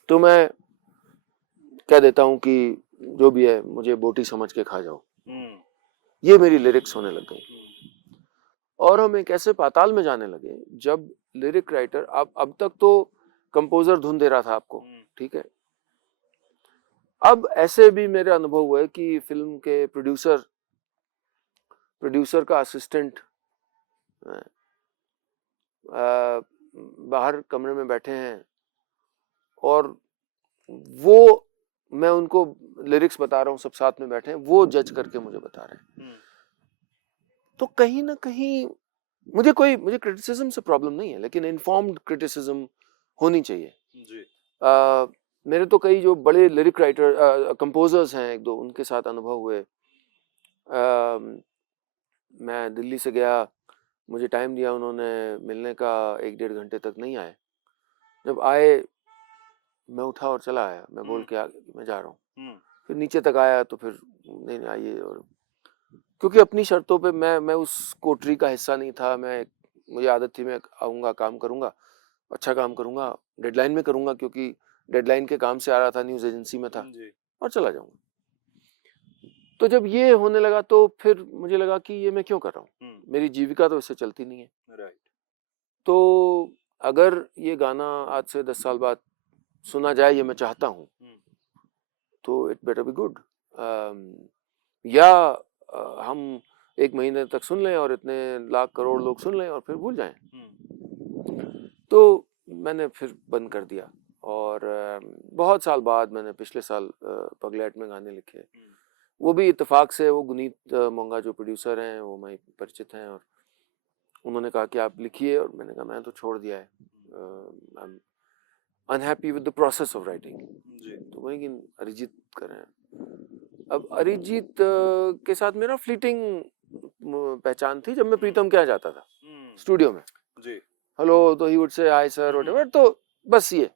तो मैं कह देता हूं कि जो भी है मुझे बोटी समझ के खा जाओ। ये मेरी लिरिक्स होने लग गई, और हम एक ऐसे पाताल में जाने लगे जब लिरिक राइटर, अब तक तो कंपोजर धुन दे रहा था आपको, ठीक है, अब ऐसे भी मेरे अनुभव हुए कि फिल्म के प्रोड्यूसर का असिस्टेंट बाहर कमरे में बैठे हैं, और वो, मैं उनको लिरिक्स बता रहा हूँ, सब साथ में बैठे हैं, वो जज करके मुझे बता रहे हैं। तो कहीं ना कहीं मुझे क्रिटिसिज्म से प्रॉब्लम नहीं है, लेकिन इन्फॉर्म्ड क्रिटिसिज्म होनी चाहिए जी। मेरे तो कई जो बड़े लिरिक राइटर कंपोजर्स हैं, एक दो, उनके साथ अनुभव हुए। मैं दिल्ली से गया, मुझे टाइम दिया उन्होंने मिलने का, 1-1.5 घंटे तक नहीं आए। जब आए, मैं उठा और चला आया, मैं बोल के आ गया कि मैं जा रहा हूँ। फिर नीचे तक आया तो फिर नहीं आइए, और क्योंकि अपनी शर्तों पे मैं उस कोठरी का हिस्सा नहीं था। मुझे आदत थी, मैं आऊँगा, काम करूँगा, अच्छा काम करूँगा, डेडलाइन में करूँगा, क्योंकि डेडलाइन के काम से आ रहा था, न्यूज़ एजेंसी में था, और चला जाऊँगा। तो जब ये होने लगा तो फिर मुझे लगा कि ये मैं क्यों कर रहा हूँ, मेरी जीविका तो इससे चलती नहीं है। तो अगर ये गाना आज से 10 साल बाद सुना जाए, ये मैं चाहता हूँ, तो इट बेटर बी गुड, या हम 1 महीने तक सुन लें और इतने लाख करोड़ लोग सुन लें और फिर भूल जाएं। तो मैंने फिर बंद कर दिया, और बहुत साल बाद मैंने पिछले साल पगलेट में गाने लिखे। वो भी इत्तेफाक से, वो गुनीत मोंगा जो प्रोड्यूसर हैं, वो मैं परिचित हैं, और उन्होंने कहा कि आप लिखिए, और मैंने कहा मैं तो छोड़ दिया है, I am unhappy with the process of writing. तो वही कि अरिजीत करें। अब अरिजीत के साथ मेरा फ्लीटिंग पहचान थी, जब मैं प्रीतम के यहाँ जाता था स्टूडियो में जी, हेलो, तो he would say hi sir whatever, तो बस ये,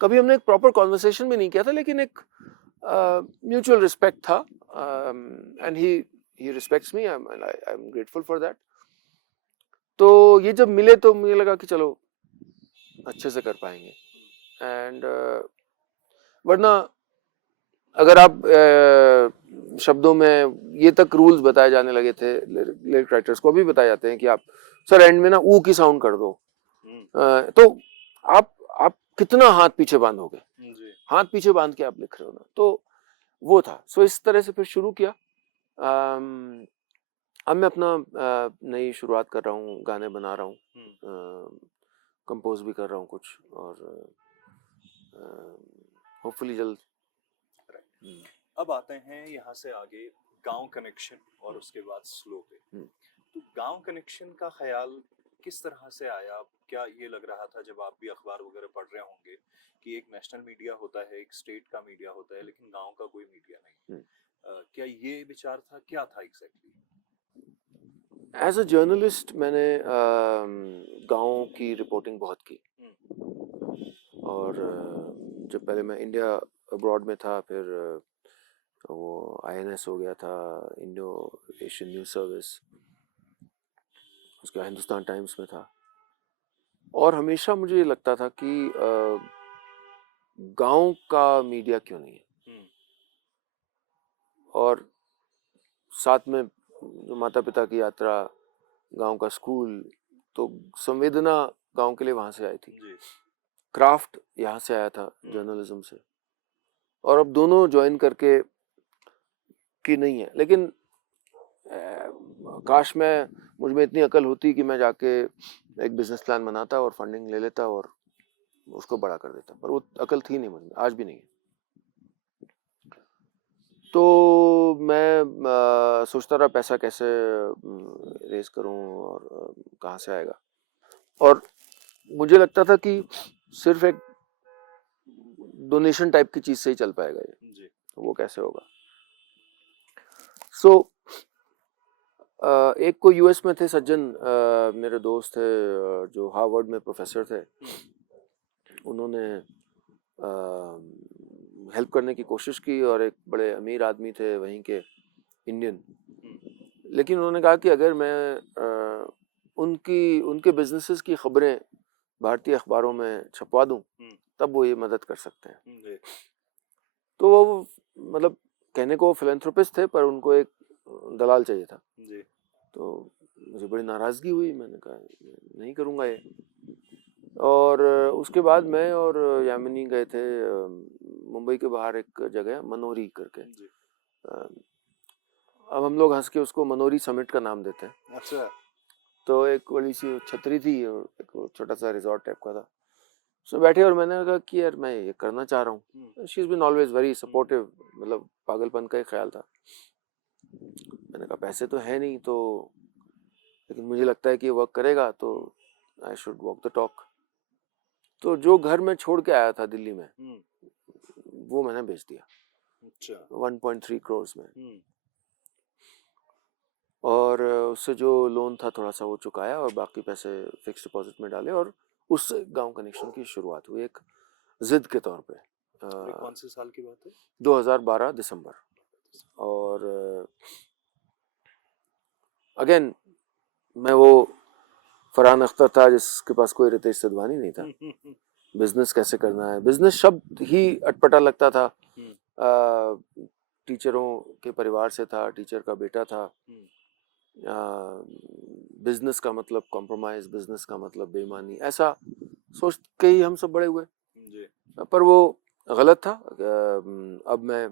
कभी हमने एक प्रॉपर कॉन्वर्सेशन भी नहीं किया था, लेकिन एक म्यूचुअल रिस्पेक्ट था, and he respects me, I am grateful for that. तो ये जब मिले तो मुझे लगा कि चलो अच्छे से कर पाएंगे। एंड वरना अगर आप शब्दों में, ये तक रूल्स बताए जाने लगे थे लिरिक राइटर्स को, भी बताए जाते हैं कि आप सर एंड में ना ऊ की साउंड कर दो, तो आप कितना हाथ पीछे बांधोगे, हाथ पीछे बांध के आप लिख रहे हो ना, तो वो था। सो इस तरह से फिर शुरू किया। अब मैं अपना नई शुरुआत कर रहा हूँ, गाने बना रहा हूँ, कंपोज भी कर रहा हूँ कुछ, और होपफुली जल्द। अब आते हैं यहाँ से आगे गांव कनेक्शन और उसके बाद स्लो पे। तो गांव कनेक्शन का ख्याल किस तरह से आया? क्या ये लग रहा था जब आप भी अखबार वगैरह पढ़ रहे होंगे कि एक नेशनल मीडिया होता है, एक स्टेट का मीडिया होता है, लेकिन गांव का कोई मीडिया नहीं, क्या ये विचार था, क्या था एग्जैक्टली? एज अ जर्नलिस्ट मैंने गाँव की रिपोर्टिंग बहुत की, और जब पहले मैं इंडिया अब्रॉड में था, फिर वो INS हो गया था, इंडो एशियन न्यूज़ सर्विस, उसके हिंदुस्तान टाइम्स में था, और हमेशा मुझे ये लगता था कि गांव का मीडिया क्यों नहीं है। और साथ में जो माता पिता की यात्रा, गांव का स्कूल, तो संवेदना गांव के लिए वहां से आई थी। जी। क्राफ्ट यहाँ से आया था, जर्नलिज्म से। और अब दोनों ज्वाइन करके की नहीं है, लेकिन काश मुझ में इतनी अकल होती कि मैं जाके एक बिजनेस प्लान बनाता और फंडिंग ले लेता और उसको बड़ा कर देता, पर वो अकल थी नहीं मुझ में, आज भी नहीं है। तो मैं सोचता रहा पैसा कैसे रेज करूं और कहाँ से आएगा, और मुझे लगता था कि सिर्फ एक डोनेशन टाइप की चीज से ही चल पाएगा ये जी। तो वो कैसे होगा। सो एक को यूएस में थे सज्जन, मेरे दोस्त थे, जो हार्वर्ड में प्रोफेसर थे। उन्होंने हेल्प करने की कोशिश की, और एक बड़े अमीर आदमी थे वहीं के, इंडियन। लेकिन उन्होंने कहा कि अगर मैं उनके बिजनेसेस की खबरें भारतीय अखबारों में छपवा दूं तब वो ये मदद कर सकते हैं। तो वो मतलब कहने को फिलैंथ्रोपिस्ट थे, पर उनको एक दलाल चाहिए था। तो मुझे बड़ी नाराजगी हुई, मैंने कहा नहीं करूँगा ये। और उसके बाद मैं और यामिनी गए थे मुंबई के बाहर एक जगह मनोरी करके। अब हम लोग हंस के उसको मनोरी समिट का नाम देते हैं। अच्छा। तो एक बड़ी सी छतरी थी और एक छोटा सा रिजॉर्ट टाइप का था। उसमें बैठे और मैंने कहा कि यार मैं ये करना चाह रहा हूँ। She is been always very supportive, मतलब पागलपन का ही ख्याल था। मैंने कहा पैसे तो है नहीं, तो लेकिन मुझे लगता है कि ये वर्क करेगा, तो I should walk the talk. तो जो घर में छोड़ के आया था दिल्ली में, वो मैंने बेच दिया। अच्छा। 1.3 करोड़ में। और उससे जो लोन था थोड़ा सा वो चुकाया, और बाकी पैसे फिक्स डिपॉजिट में डाले, और उससे गांव कनेक्शन की शुरुआत हुई एक जिद के तौर पे। कौन से साल की बात है? 2012 दिसंबर। और अगेन मैं वो फरहान अख्तर था जिसके पास कोई रितेश सिद्धवानी नहीं था। बिजनेस कैसे करना है, बिजनेस शब्द ही अटपटा लगता था। टीचरों के परिवार से था, टीचर का बेटा था। बिजनेस का मतलब कॉम्प्रोमाइज, बिजनेस का मतलब बेईमानी, ऐसा सोच के ही हम सब बड़े हुए। पर वो गलत था। अब मैं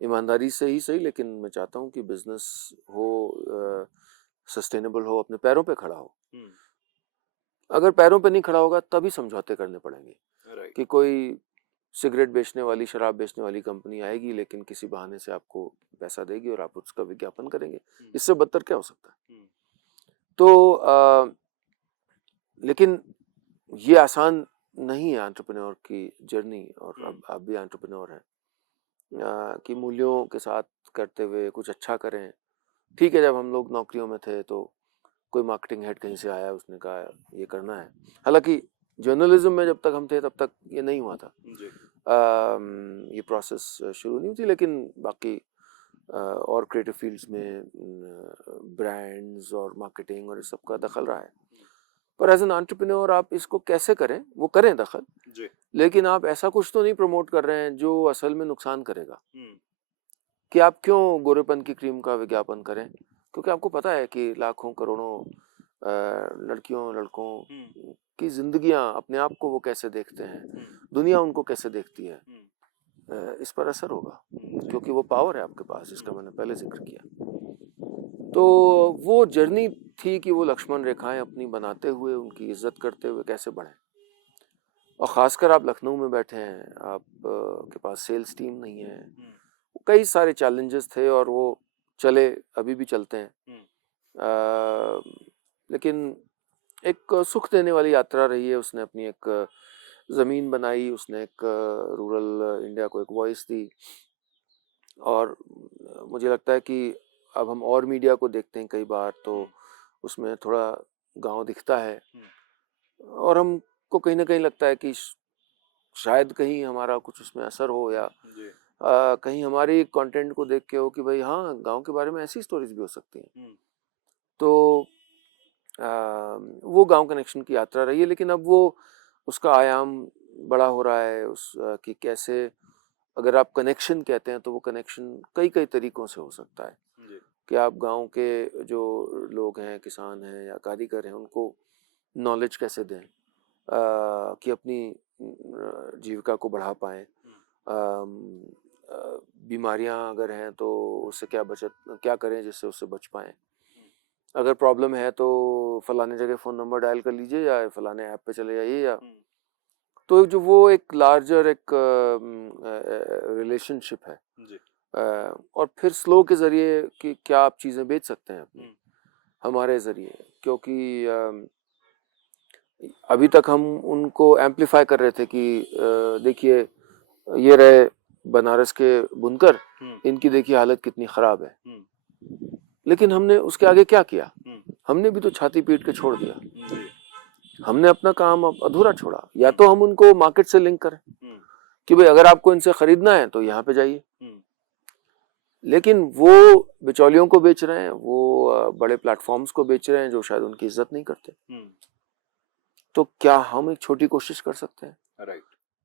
ईमानदारी से ही सही, लेकिन मैं चाहता हूँ कि बिजनेस हो, सस्टेनेबल हो, अपने पैरों पे खड़ा हो। अगर पैरों पे नहीं खड़ा होगा तभी समझौते करने पड़ेंगे। कि कोई सिगरेट बेचने वाली, शराब बेचने वाली कंपनी आएगी, लेकिन किसी बहाने से आपको पैसा देगी और आप उसका विज्ञापन करेंगे। इससे बदतर क्या हो सकता है? तो लेकिन ये आसान नहीं है एंटरप्रेन्योर की जर्नी, और अब आप भी एंटरप्रेन्योर हैं, कि मूल्यों के साथ करते हुए कुछ अच्छा करें। ठीक है, जब हम लोग नौकरियों में थे तो कोई मार्केटिंग हेड कहीं से आया, उसने कहा ये करना है। हालांकि जर्नलिज्म में जब तक हम थे तब तक ये नहीं हुआ था। ये प्रोसेस शुरू नहीं हुई थी, लेकिन बाकी और क्रिएटिव फील्ड्स में ब्रांड्स और मार्केटिंग और इस सब का दखल रहा है। पर एज एन एंटरप्रेन्योर आप इसको कैसे करें, वो करें दखल, लेकिन आप ऐसा कुछ तो नहीं प्रमोट कर रहे हैं जो असल में नुकसान करेगा। कि आप क्यों गोरेपन की क्रीम का विज्ञापन करें, क्योंकि आपको पता है कि लाखों करोड़ों लड़कियों लड़कों की जिंदगियां, अपने आप को वो कैसे देखते हैं, दुनिया उनको कैसे देखती है, इस पर असर होगा, क्योंकि वो पावर है आपके पास, जिसका मैंने पहले जिक्र किया। तो वो जर्नी थी कि वो लक्ष्मण रेखाएं अपनी बनाते हुए, उनकी इज्जत करते हुए कैसे बढ़े। और खासकर आप लखनऊ में बैठे हैं, आप के पास सेल्स टीम नहीं है, कई सारे चैलेंजेस थे, और वो चले, अभी भी चलते हैं। लेकिन एक सुख देने वाली यात्रा रही है। उसने अपनी एक ज़मीन बनाई, उसने एक रूरल इंडिया को एक वॉइस दी, और मुझे लगता है कि अब हम और मीडिया को देखते हैं कई बार, तो उसमें थोड़ा गांव दिखता है, और हमको कहीं ना कहीं लगता है कि शायद कहीं हमारा कुछ उसमें असर हो, या कहीं हमारी कंटेंट को देख के हो कि भाई हाँ, गांव के बारे में ऐसी स्टोरीज भी हो सकती हैं। तो वो गांव कनेक्शन की यात्रा रही है, लेकिन अब वो उसका आयाम बड़ा हो रहा है, उस कि कैसे अगर आप कनेक्शन कहते हैं तो वो कनेक्शन कई कई तरीकों से हो सकता है जी कि आप गांव के जो लोग हैं, किसान हैं या कारीगर हैं, उनको नॉलेज कैसे दें कि अपनी जीविका को बढ़ा पाएं। बीमारियां अगर हैं तो उससे क्या करें जिससे उससे बच पाएं। अगर प्रॉब्लम है तो फलाने जगह फ़ोन नंबर डायल कर लीजिए या फलाने ऐप पे चले जाइए, या तो जो वो एक लार्जर एक रिलेशनशिप है। जी और फिर स्लो के ज़रिए कि क्या आप चीज़ें बेच सकते हैं अपनी हमारे ज़रिए, क्योंकि अभी तक हम उनको एम्पलीफाई कर रहे थे कि देखिए ये रहे बनारस के बुनकर, इनकी देखिए हालत कितनी ख़राब है। लेकिन हमने उसके आगे क्या किया? हमने भी तो छाती पीट के छोड़ दिया। जी हमने अपना काम अब अधूरा छोड़ा। या तो हम उनको मार्केट से लिंक करें कि भाई अगर आपको इनसे खरीदना है तो यहाँ पे जाइए, लेकिन वो बिचौलियों को बेच रहे हैं, वो बड़े प्लेटफॉर्म्स को बेच रहे हैं जो शायद उनकी इज्जत नहीं करते। तो क्या हम एक छोटी कोशिश कर सकते हैं? राइट।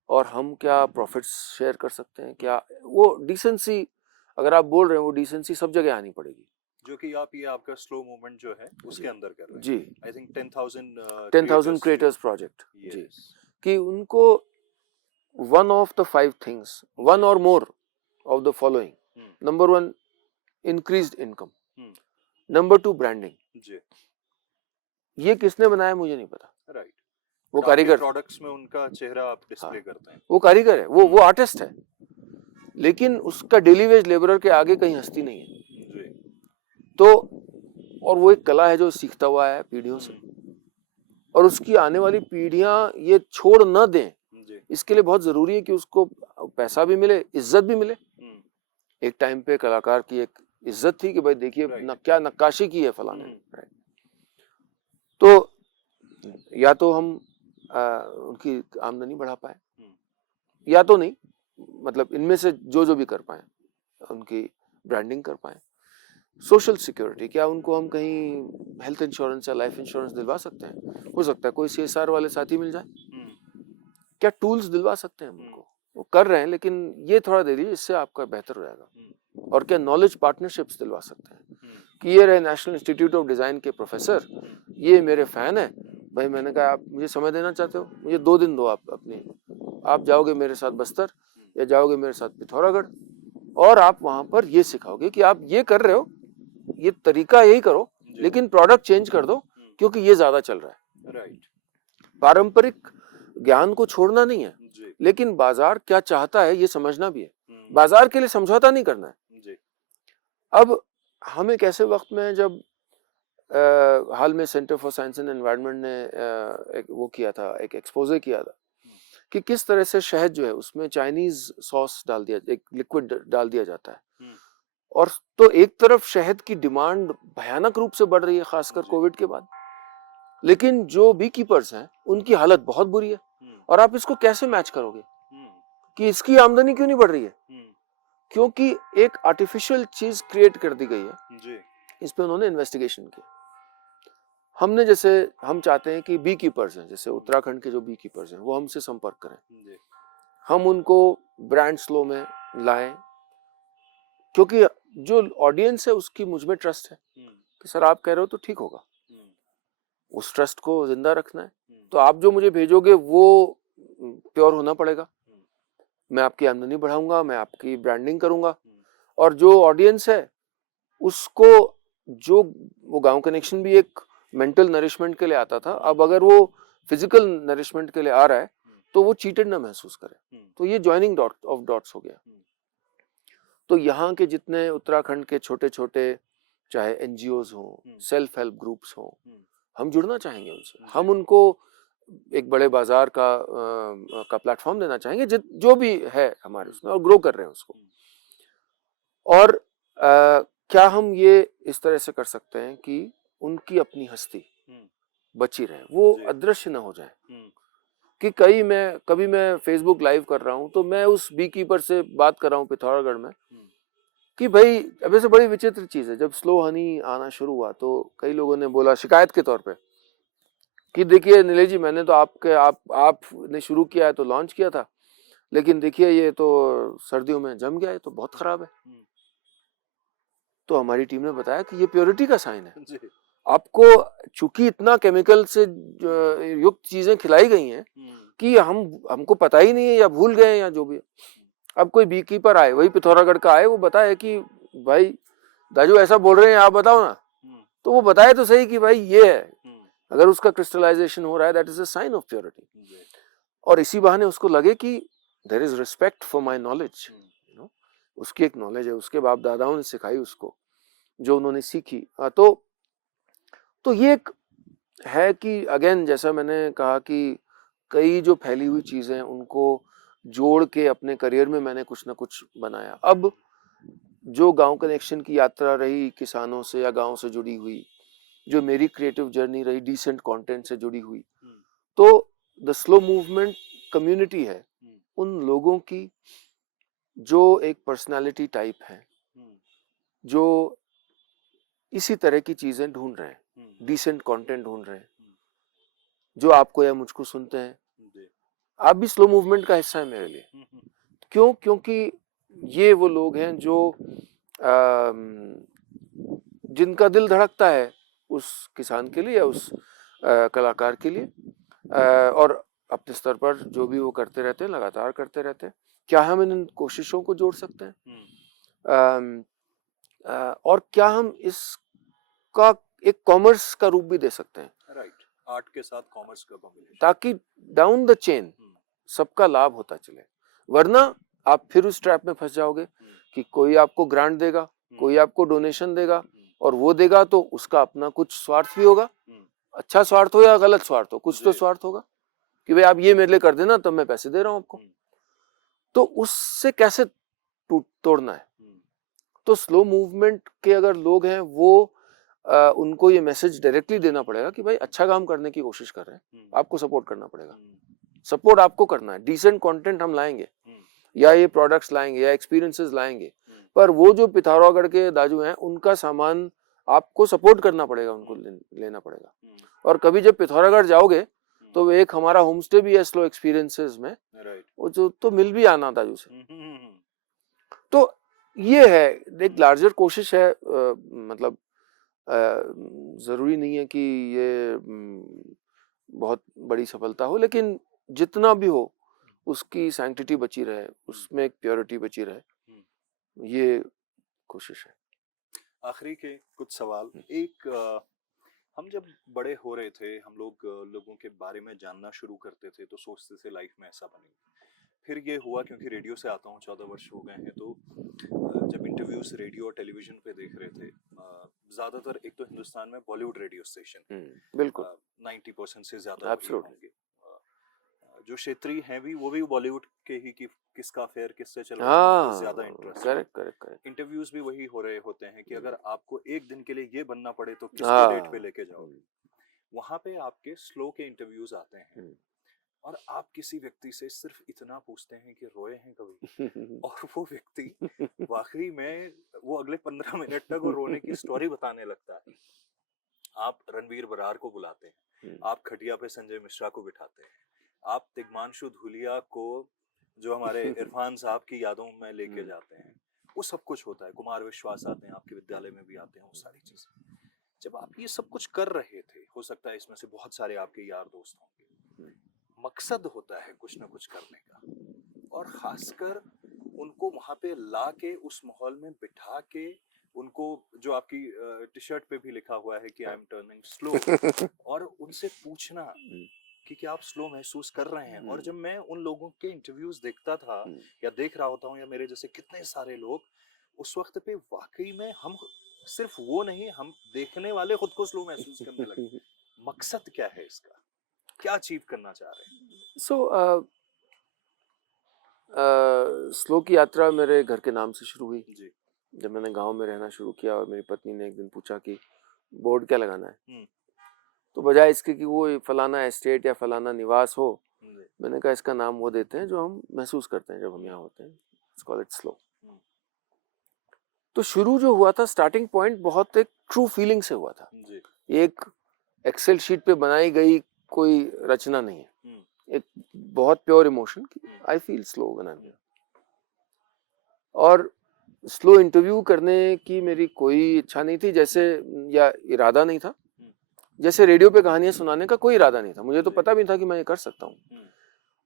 और हम क्या प्रॉफिट्स शेयर कर सकते हैं? क्या वो डिसेंसी, अगर आप बोल रहे हैं, वो डिसेंसी सब जगह आनी पड़ेगी, जो कि आप ये आपका स्लो मूवमेंट जो है उसके अंदर कर रहे हैं। जी। आई थिंक 10,000 क्रिएटर्स प्रोजेक्ट, जी, कि उनको one of the 5 things, one or more of the following, number 1 increased income, number 2 branding. जी ये किसने बनाया मुझे नहीं पता। राइट। वो कारीगर, प्रोडक्ट्स में उनका चेहरा आप डिस्प्ले करते हैं। वो कारीगर है, वो आर्टिस्ट है, लेकिन उसका डेली वेज लेबरर के आगे कहीं हस्ती नहीं है। जी। तो और वो एक कला है जो सीखता हुआ है पीढ़ियों से, और उसकी आने वाली पीढ़ियां ये छोड़ न दें, इसके लिए बहुत जरूरी है कि उसको पैसा भी मिले, इज्जत भी मिले। एक टाइम पे कलाकार की एक इज्जत थी कि भाई देखिए क्या नक्काशी की है फलाने। तो या तो हम उनकी आमदनी बढ़ा पाए, या तो नहीं, मतलब इनमें से जो भी कर पाए, उनकी ब्रांडिंग कर पाए। सोशल सिक्योरिटी, क्या उनको हम कहीं हेल्थ इंश्योरेंस या लाइफ इंश्योरेंस दिलवा सकते हैं? हो सकता है कोई CSR वाले साथी मिल जाए। क्या टूल्स दिलवा सकते हैं उनको? वो कर रहे हैं, लेकिन ये थोड़ा दे दीजिए, इससे आपका बेहतर हो जाएगा। और क्या नॉलेज पार्टनरशिप्स दिलवा सकते हैं कि ये रहे नेशनल इंस्टीट्यूट ऑफ डिजाइन के प्रोफेसर, ये मेरे फैन है भाई, मैंने कहा आप मुझे समय देना चाहते हो, मुझे 2 दिन दो, आप जाओगे मेरे साथ बस्तर या जाओगे मेरे साथ पिथौरागढ़, और आप वहां पर ये सिखाओगे कि आप ये कर रहे हो, ये तरीका यही करो, लेकिन प्रोडक्ट चेंज कर दो क्योंकि ये ज्यादा चल रहा है। राइट। पारंपरिक ज्ञान को छोड़ना नहीं है, लेकिन बाजार क्या चाहता है ये समझना भी है। बाजार के लिए समझौता नहीं करना है। अब हम एक ऐसे वक्त में, जब हाल में centre for science and environment ने एक वो किया था, एक एक्सपोजे किया था कि किस तरह से शहद जो है उसमें चाइनीज सॉस डाल दिया, एक लिक्विड डाल दिया जाता है, और तो एक तरफ शहद की डिमांड भयानक रूप से बढ़ रही है, खासकर कोविड के बाद, लेकिन जो बी कीपर्स हैं उनकी हालत बहुत बुरी है। और आप इसको कैसे मैच करोगे कि इसकी आमदनी क्यों नहीं बढ़ रही है? क्योंकि एक आर्टिफिशियल चीज क्रिएट कर दी गई है। इस पे उन्होंने इन्वेस्टिगेशन किया। हमने जैसे हम चाहते हैं कि बी कीपर्स हैं, जैसे उत्तराखंड के जो बी कीपर्स हैं, वो हमसे संपर्क करें, हम उनको ब्रांड स्लो में लाएं, क्योंकि जो ऑडियंस है उसकी मुझ में ट्रस्ट है कि सर आप कह रहे हो तो ठीक होगा। उस ट्रस्ट को जिंदा रखना है, तो आप जो मुझे भेजोगे वो प्योर होना पड़ेगा। मैं आपकी आमदनी बढ़ाऊंगा, मैं आपकी ब्रांडिंग करूंगा, और जो ऑडियंस है उसको, जो वो गांव कनेक्शन भी एक मेंटल नरिशमेंट के लिए आता था, अब अगर वो फिजिकल नरिशमेंट के लिए आ रहा है तो वो चीटेड ना महसूस करे। तो ये ज्वाइनिंग ऑफ डॉट्स हो गया। तो यहाँ के जितने उत्तराखंड के छोटे छोटे चाहे NGOs हों, सेल्फ हेल्प ग्रुप्स हों, हम जुड़ना चाहेंगे उनसे। हम उनको एक बड़े बाजार का प्लेटफॉर्म देना चाहेंगे, जो भी है हमारे उसमें, और ग्रो कर रहे हैं उसको। और क्या हम ये इस तरह से कर सकते हैं कि उनकी अपनी हस्ती बची रहे, वो अदृश्य ना हो जाए। कि कभी मैं फेसबुक लाइव कर रहा हूं तो मैं उस बी कीपर से बात कर रहा हूं पिथौरागढ़ में कि भाई अब ऐसे बड़ी विचित्र चीज है, जब स्लो हनी आना शुरू हुआ तो कई लोगों ने बोला शिकायत के तौर पे कि देखिए नीलेश जी, मैंने तो आपने शुरू किया है तो लॉन्च किया था, लेकिन देखिए ये तो सर्दियों में जम गया है, तो बहुत खराब है। तो हमारी टीम ने बताया कि ये प्योरिटी का साइन है। जी। आपको चूंकि इतना केमिकल से युक्त चीजें खिलाई गई हैं कि हमको पता ही नहीं है या भूल गए या जो भी है। अब कोई बी कीपर आए, वही पिथौरागढ़ का आए, वो बताए कि भाई दाजू ऐसा बोल रहे हैं, आप बताओ ना। तो वो बताए तो सही कि भाई ये है, अगर उसका क्रिस्टलाइजेशन हो रहा है that is a sign of purity. और इसी बहाने उसको लगे कि there is respect for my knowledge, you know, उसकी एक नॉलेज है, उसके बाप दादाओं ने सिखाई उसको, जो उन्होंने सीखी। तो ये एक है कि अगेन जैसा मैंने कहा कि कई जो फैली हुई चीजें हैं उनको जोड़ के अपने करियर में मैंने कुछ ना कुछ बनाया। अब जो गांव कनेक्शन की यात्रा रही किसानों से या गांव से जुड़ी हुई, जो मेरी क्रिएटिव जर्नी रही डिसेंट कंटेंट से जुड़ी हुई, तो द स्लो मूवमेंट कम्युनिटी है उन लोगों की जो एक पर्सनालिटी टाइप है, जो इसी तरह की चीजें ढूंढ रहे हैं, डिसेंट कंटेंट ढूंढ रहे हैं, जो आपको या मुझको सुनते हैं। आप भी स्लो मूवमेंट का हिस्सा है मेरे लिए। क्यों? क्योंकि ये वो लोग हैं जो जिनका दिल धड़कता है उस किसान के लिए या उस कलाकार के लिए, और अपने स्तर पर जो भी वो करते रहते हैं, लगातार करते रहते हैं। क्या हम इन कोशिशों को जोड़ सकते हैं? और क्या हम इसका एक कॉमर्स का रूप भी दे सकते हैं? राइट, आर्ट के साथ कॉमर्स का कॉम्बिनेशन, ताकि डाउन द चेन सबका लाभ होता चले। वरना आप फिर उस ट्रैप में फंस जाओगे कि कोई आपको ग्रांट देगा, कोई आपको डोनेशन देगा, और वो देगा तो उसका अपना कुछ स्वार्थ भी होगा, अच्छा स्वार्थ हो या गलत स्वार्थ हो, कुछ तो स्वार्थ होगा कि भाई आप ये मेरे लिए कर देना तब मैं पैसे दे रहा हूं आपको। तो उससे कैसे तोड़ना है? तो स्लो मूवमेंट के अगर लोग हैं वो उनको ये मैसेज डायरेक्टली देना पड़ेगा कि भाई अच्छा काम करने की कोशिश कर रहे हैं, आपको सपोर्ट करना पड़ेगा। सपोर्ट आपको करना है, डिसेंट कंटेंट हम लाएंगे या ये प्रोडक्ट्स लाएंगे या एक्सपीरियंसेस लाएंगे, पर वो जो पिथौरागढ़ के दाजू हैं उनका सामान आपको सपोर्ट करना पड़ेगा, उनको लेना पड़ेगा। और कभी जब पिथौरागढ़ जाओगे तो एक हमारा होम स्टे भी है स्लो एक्सपीरियंसेस में, वो जो तो मिल भी आना दाजू से। तो ये है एक लार्जर कोशिश है। मतलब जरूरी नहीं है कि ये बहुत बड़ी सफलता हो, लेकिन जितना भी हो उसकी सैंक्टिटी बची रहे, उसमें एक प्योरिटी बची रहे, ये कोशिश है। आखिरी के कुछ सवाल। एक हम जब बड़े हो रहे थे, हम लोगों के बारे में जानना शुरू करते थे तो सोचते थे लाइफ में ऐसा बनेगा। फिर ये हुआ, क्योंकि रेडियो से आता हूँ, 14 वर्ष हो गए हैं, तो जब इंटरव्यूज रेडियो और टेलीविजन पे देख रहे थे, ज्यादातर एक तो हिंदुस्तान में बॉलीवुड रेडियो स्टेशन बिल्कुल 90% से ज्यादा होंगे, जो क्षेत्रीय हैं भी वो भी बॉलीवुड के ही कि किसका फेयर किससे चल रहा है ज्यादा इंटरेस्ट। करेक्ट। इंटरव्यूज भी वही हो रहे होते हैं कि अगर आपको एक दिन के लिए ये बनना पड़े तो किसको डेट पे लेके जाओगे। वहां पे आपके स्लो के इंटरव्यूज आते हैं और आप किसी व्यक्ति से सिर्फ इतना पूछते हैं कि रोए हैं कभी, और वो व्यक्ति वाकई में वो अगले 15 मिनट तक वो रोने की स्टोरी बताने लगता है। आप रणवीर बरार को बुलाते हैं, आप खटिया पे संजय मिश्रा को बिठाते हैं, आप तिग्मांशु धूलिया को जो हमारे इरफान साहब की यादों में लेके जाते हैं, वो सब कुछ होता है। कुमार विश्वास आते हैं, आपके विद्यालय में भी आते हैं, वो सारी चीजें। जब आप ये सब कुछ कर रहे थे, हो सकता है इसमें से बहुत सारे आपके यार दोस्त होंगे, मकसद होता है कुछ ना कुछ करने का, और खासकर उनको वहां पे ला के उस माहौल में बिठा के उनको, जो आपकी टी शर्ट पे भी लिखा हुआ है कि आई एम टर्निंग स्लो, और उनसे पूछना कि क्या आप स्लो महसूस कर रहे हैं। और जब मैं उन लोगों के इंटरव्यूज देखता था या देख रहा होता हूँ, या मेरे जैसे कितने सारे लोग, उस वक्त पे वाकई में हम सिर्फ वो नहीं, हम देखने वाले खुद को स्लो महसूस करने लगे। मकसद क्या है इसका, क्या अचीव करना चाह रहे हैं? स्लो की यात्रा मेरे घर के नाम से शुरू हुई जी। जब मैंने गांव में रहना शुरू किया और मेरी पत्नी ने एक दिन पूछा कि बोर्ड क्या लगाना है, तो बजाय इसके कि वो फलाना एस्टेट या फलाना निवास हो, मैंने कहा इसका नाम वो देते हैं जो हम महसूस करते हैं जब हम यहाँ होते हैं, इट्स कॉल्ड इट स्लो। तो शुरू जो हुआ था, स्टार्टिंग पॉइंट बहुत एक ट्रू फीलिंग से हुआ था। एक एक्सेल शीट पे बनाई गई कोई रचना नहीं है, एक बहुत प्योर इमोशन की I feel slow when I am here. और स्लो इंटरव्यू करने की मेरी कोई इच्छा नहीं थी, जैसे या इरादा नहीं था। जैसे रेडियो पे कहानियां सुनाने का कोई इरादा नहीं था, मुझे तो पता भी था कि मैं ये कर सकता हूँ।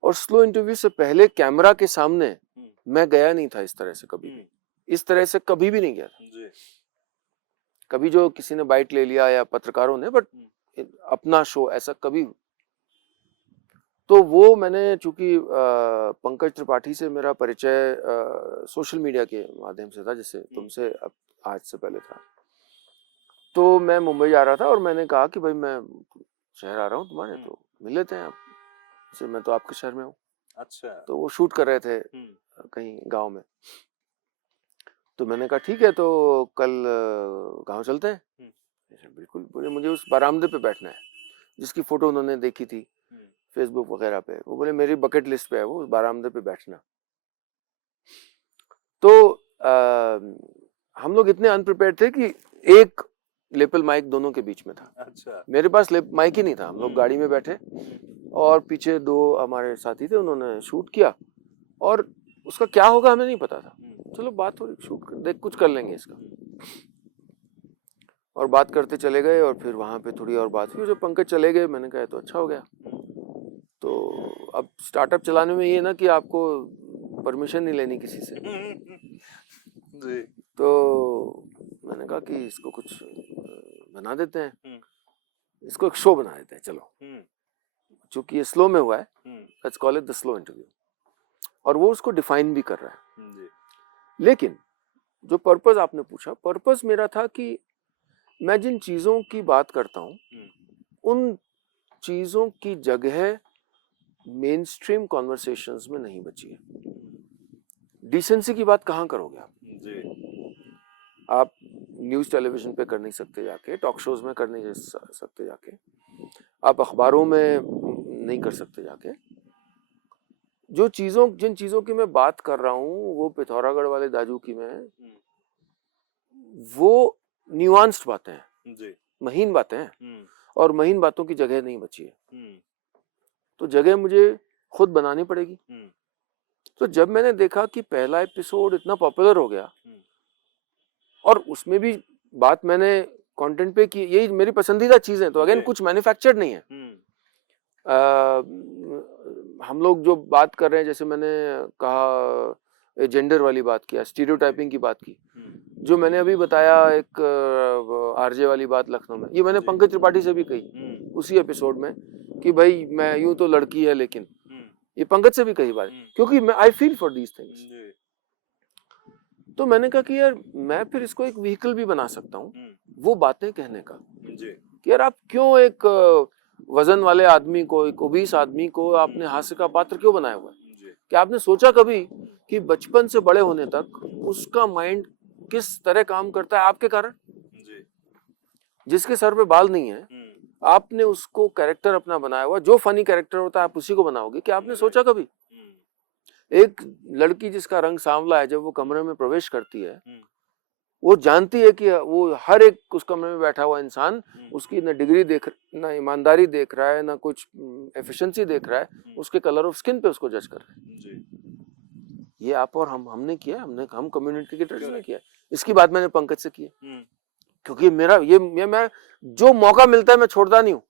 और स्लो इंटरव्यू से पहले कैमरा के सामने मैं गया नहीं था इस तरह से कभी भी, इस तरह से कभी भी नहीं गया था। कभी जो किसी ने बाइट ले लिया या पत्रकारों ने, बट अपना शो ऐसा कभी। तो वो मैंने, चूंकि पंकज त्रिपाठी से मेरा परिचय सोशल मीडिया के माध्यम से था, जैसे तुमसे आज से पहले था, तो मैं मुंबई जा रहा था और मैंने कहा कि भाई मैं शहर आ रहा हूँ तुम्हारे, तो मिल लेते हैं आप, जैसे मैं तो आपके शहर में हूँ। अच्छा। तो वो शूट कर रहे थे कहीं गांव में, तो मैंने कहा ठीक है, तो कल गांव चलते हैं। बिल्कुल, बोले मुझे उस बरामदे पे बैठना है जिसकी फोटो उन्होंने देखी थी फेसबुक वगैरह पे। वो बोले मेरी बकेट लिस्ट पे है वो, उस बरामदे पे बैठना। तो हम लोग इतने अनप्रिपेयर्ड थे कि एक लेपल माइक दोनों के बीच में था। अच्छा। मेरे पास माइक ही नहीं था। हम लोग गाड़ी में बैठे और पीछे दो हमारे साथी थे, उन्होंने शूट किया और उसका क्या होगा हमें नहीं पता था। चलो बात हो रही, शूट देख कुछ कर लेंगे इसका, और बात करते चले गए। और फिर वहां पे थोड़ी और बात हुई, जब पंकज चले गए मैंने कहा तो अच्छा हो गया। तो अब स्टार्टअप चलाने में ये ना कि आपको परमिशन नहीं लेनी किसी से। जी। तो मैंने कहा कि इसको कुछ बना देते हैं, इसको एक शो बना देते हैं, चलो। चूंकि ये स्लो में हुआ है, let's call it the slow interview. और वो उसको डिफाइन भी कर रहा है। जी। लेकिन जो पर्पस आपने पूछा, पर्पस मेरा था कि मैं जिन चीजों की बात करता हूँ उन चीजों की जगह मेन स्ट्रीम कॉन्वर्सेशंस में नहीं बची है। डिसेंसी की बात कहाँ करोगे आप? जी। आप न्यूज टेलीविजन पे कर नहीं सकते जाके, टॉक शोज में कर नहीं सकते जाके, आप अखबारों में नहीं कर सकते जाके। जिन चीजों की मैं बात कर रहा हूँ, वो पिथौरागढ़ वाले दाजू की मैं, वो न्यूआंस्ड बातें हैं जी, महीन बातें हैं, और महीन बातों की जगह नहीं बची है। तो जगह मुझे खुद बनानी पड़ेगी। तो जब मैंने देखा कि पहला एपिसोड इतना पॉपुलर हो गया और उसमें भी बात मैंने कंटेंट पे की, यही मेरी पसंदीदा चीजें, तो अगेन कुछ मैन्युफैक्चर्ड नहीं है। हम लोग जो बात कर रहे हैं, जैसे मैंने कहा जेंडर वाली बात किया, स्टीरियोटाइपिंग की बात की, जो मैंने अभी बताया एक आरजे वाली बात लखनऊ में, ये मैंने पंकज त्रिपाठी से भी कही उसी एपिसोड में कि भाई मैं यूं तो लड़की है, लेकिन ये पंकज से भी कही बात, क्योंकि मैं I feel for these things. तो मैंने कहा कि यार मैं फिर इसको एक व्हीकल भी बना सकता हूँ वो बातें कहने का, कि यार आप क्यों एक वजन वाले आदमी को, एक ओबीस आदमी को आपने हास्य का पात्र क्यों बनाया हुआ है? कि आपने सोचा कभी कि बचपन से बड़े होने तक उसका माइंड किस तरह काम करता है आपके कारण? जिसके सर पे बाल नहीं है, आपने उसको कैरेक्टर अपना बनाया हुआ, जो फनी कैरेक्टर होता है आप उसी को बनाओगे। कि आपने सोचा कभी एक लड़की जिसका रंग सांवला है, जब वो कमरे में प्रवेश करती है, वो जानती है कि वो हर एक उस कमरे में बैठा हुआ इंसान उसकी न डिग्री देख, ना ईमानदारी देख रहा है, ना कुछ एफिशिएंसी देख रहा है, उसके कलर ऑफ स्किन पे उसको जज कर रहा है। ये आप और हमने किया, हम कम्युनिटी क्रिएटर्स ने किया। इसकी बात मैंने पंकज से की है, क्योंकि मेरा ये मैं जो मौका मिलता है मैं छोड़ता नहीं हूँ।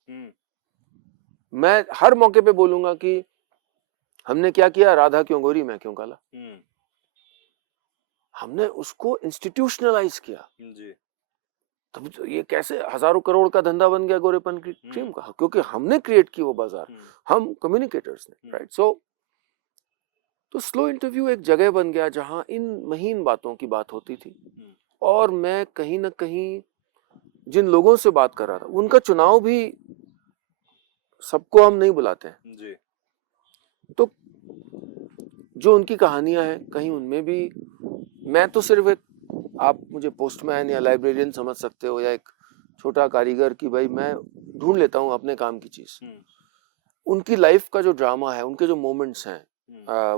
मैं हर मौके पे बोलूंगा कि हमने क्या किया, राधा क्यों गोरी मैं क्यों काला। हमने उसको इंस्टीट्यूशनलाइज किया जी। तब तो ये कैसे हजारों करोड़ का धंधा बन गया गोरेपन की क्रीम का, क्योंकि हमने क्रिएट की वो बाजार, हम कम्युनिकेटर्स ने, राइट। सो तो स्लो इंटरव्यू एक जगह बन गया जहां इन महीन बातों की बात होती थी, और मैं कहीं ना कहीं जिन लोगों से बात कर रहा था, उनका चुनाव भी सबको हम नहीं बुलाते हैं जी। तो जो उनकी कहानियां हैं, कहीं उनमें भी मैं तो सिर्फ एक, आप मुझे पोस्टमैन या लाइब्रेरियन समझ सकते हो, या एक छोटा कारीगर, की भाई मैं ढूंढ लेता हूँ अपने काम की चीज। उनकी लाइफ का जो ड्रामा है, उनके जो मोमेंट्स हैं,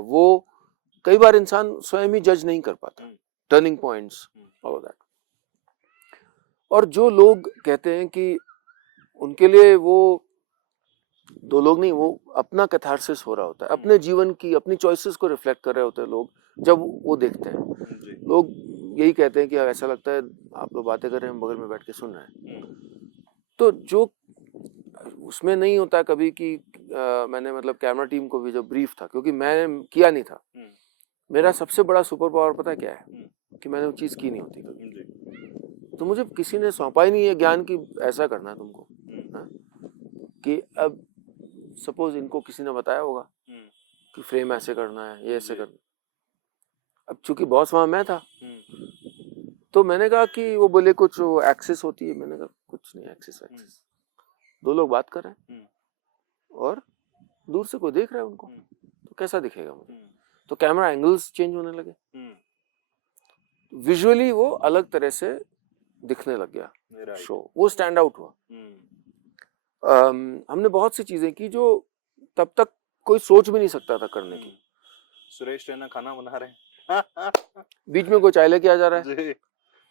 वो कई बार इंसान स्वयं ही जज नहीं कर पाता, टर्निंग पॉइंट्स, ऑल दैट। और जो लोग कहते हैं कि उनके लिए वो दो लोग नहीं, वो अपना कैथारसिस हो रहा होता है, अपने जीवन की अपनी चॉइसेस को रिफ्लेक्ट कर रहे होते हैं लोग जब वो देखते हैं। लोग यही कहते हैं कि ऐसा लगता है आप लोग बातें कर रहे हैं, हम बगल में बैठ के सुन रहे हैं। तो जो उसमें नहीं होता कभी कि मैंने मतलब कैमरा टीम को भी जो ब्रीफ था, क्योंकि मैं किया नहीं था, मेरा सबसे बड़ा सुपर पावर पता क्या है कि मैंने वो चीज़ की नहीं होती कभी। तो मुझे किसी ने सौंपा ही नहीं है ज्ञान की ऐसा करना है तुमको, कि अब सपोज इनको किसी ने बताया होगा कि फ्रेम ऐसे करना है, ये ऐसे करना। अब चूंकि बॉस वहां मैं था, तो मैंने कहा कि वो बोले कुछ एक्सेस होती है, मैंने कहा कुछ नहीं एक्सेस। दो लोग बात कर रहे हैं और दूर से कोई देख रहा है उनको, तो कैसा दिखेगा मुझे? तो कैमरा एंगल्स चेंज होने लगे, विजुअली वो अलग तरह से दिखने लग गया शो, वो स्टैंड आउट हुआ। हमने बहुत सी चीजें की जो तब तक कोई सोच भी नहीं सकता था करने की। सुरेश रैना खाना बना रहे हैं, बीच में कोई चाय लेके आ जा रहा है,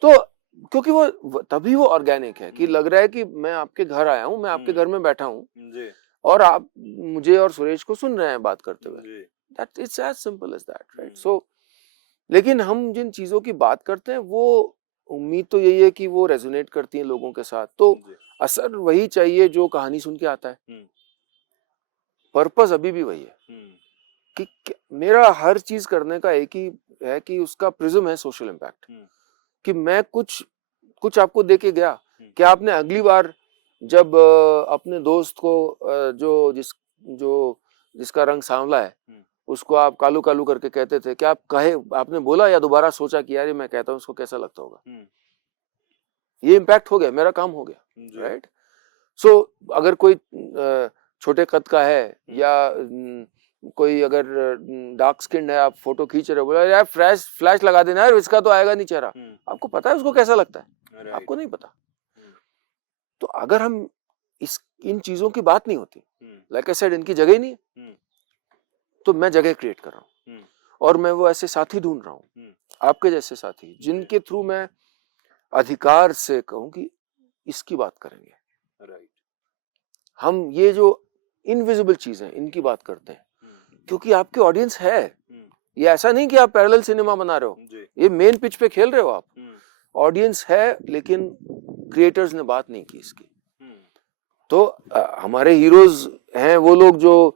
तो क्योंकि वो तभी वो ऑर्गेनिक है कि लग रहा है कि मैं आपके घर आया हूँ, मैं आपके घर में बैठा हूँ और आप मुझे और सुरेश को सुन रहे हैं बात करते हुए। That it's as simple as that, right? So, लेकिन हम जिन चीजों की बात करते हैं वो उम्मीद तो यही है कि वो रेजोनेट करती हैं लोगों के साथ, तो असर वही चाहिए जो कहानी सुन के आता है। पर्पस अभी भी वही है कि मेरा हर चीज करने का एक ही है कि उसका प्रिज्म है सोशल इम्पैक्ट, कि मैं कुछ आपको दे के गया, क्या आपने अगली बार जब अपने दोस्त को जिसका रंग सांवला है उसको आप कालू कालू करके कहते थे, क्या आपने बोला या दोबारा सोचा कि यार ये मैं कहता हूँ उसको कैसा लगता होगा? ये इम्पैक्ट हो गया, मेरा काम हो गया, राइट? सो अगर कोई छोटे कद का है या कोई अगर डार्क स्किन है, आप फोटो खींच रहे हो, बोला यार फ्लैश लगा देना यार, इसका तो आएगा नहीं चेहरा। आपको पता है उसको कैसा लगता है? आपको नहीं पता। तो अगर हम इन चीजों की बात नहीं होती, लाइक आई सेड, इनकी जगह ही नहीं है, तो मैं जगह क्रिएट कर रहा हूँ और मैं वो ऐसे साथी ढूंढ रहा हूँ, आपके जैसे साथी, जिनके थ्रू मैं अधिकार से कहूँ कि इसकी बात करेंगे। हम ये जो इनविजिबल चीज है इनकी बात करते हैं, क्योंकि आपकी ऑडियंस है। ये ऐसा नहीं कि आप पैरेलल सिनेमा बना रहे हो, ये मेन पिच पे खेल रहे हो आप। ऑडियंस है लेकिन क्रिएटर्स ने बात नहीं की इसकी। तो हमारे हीरोज हैं वो लोग जो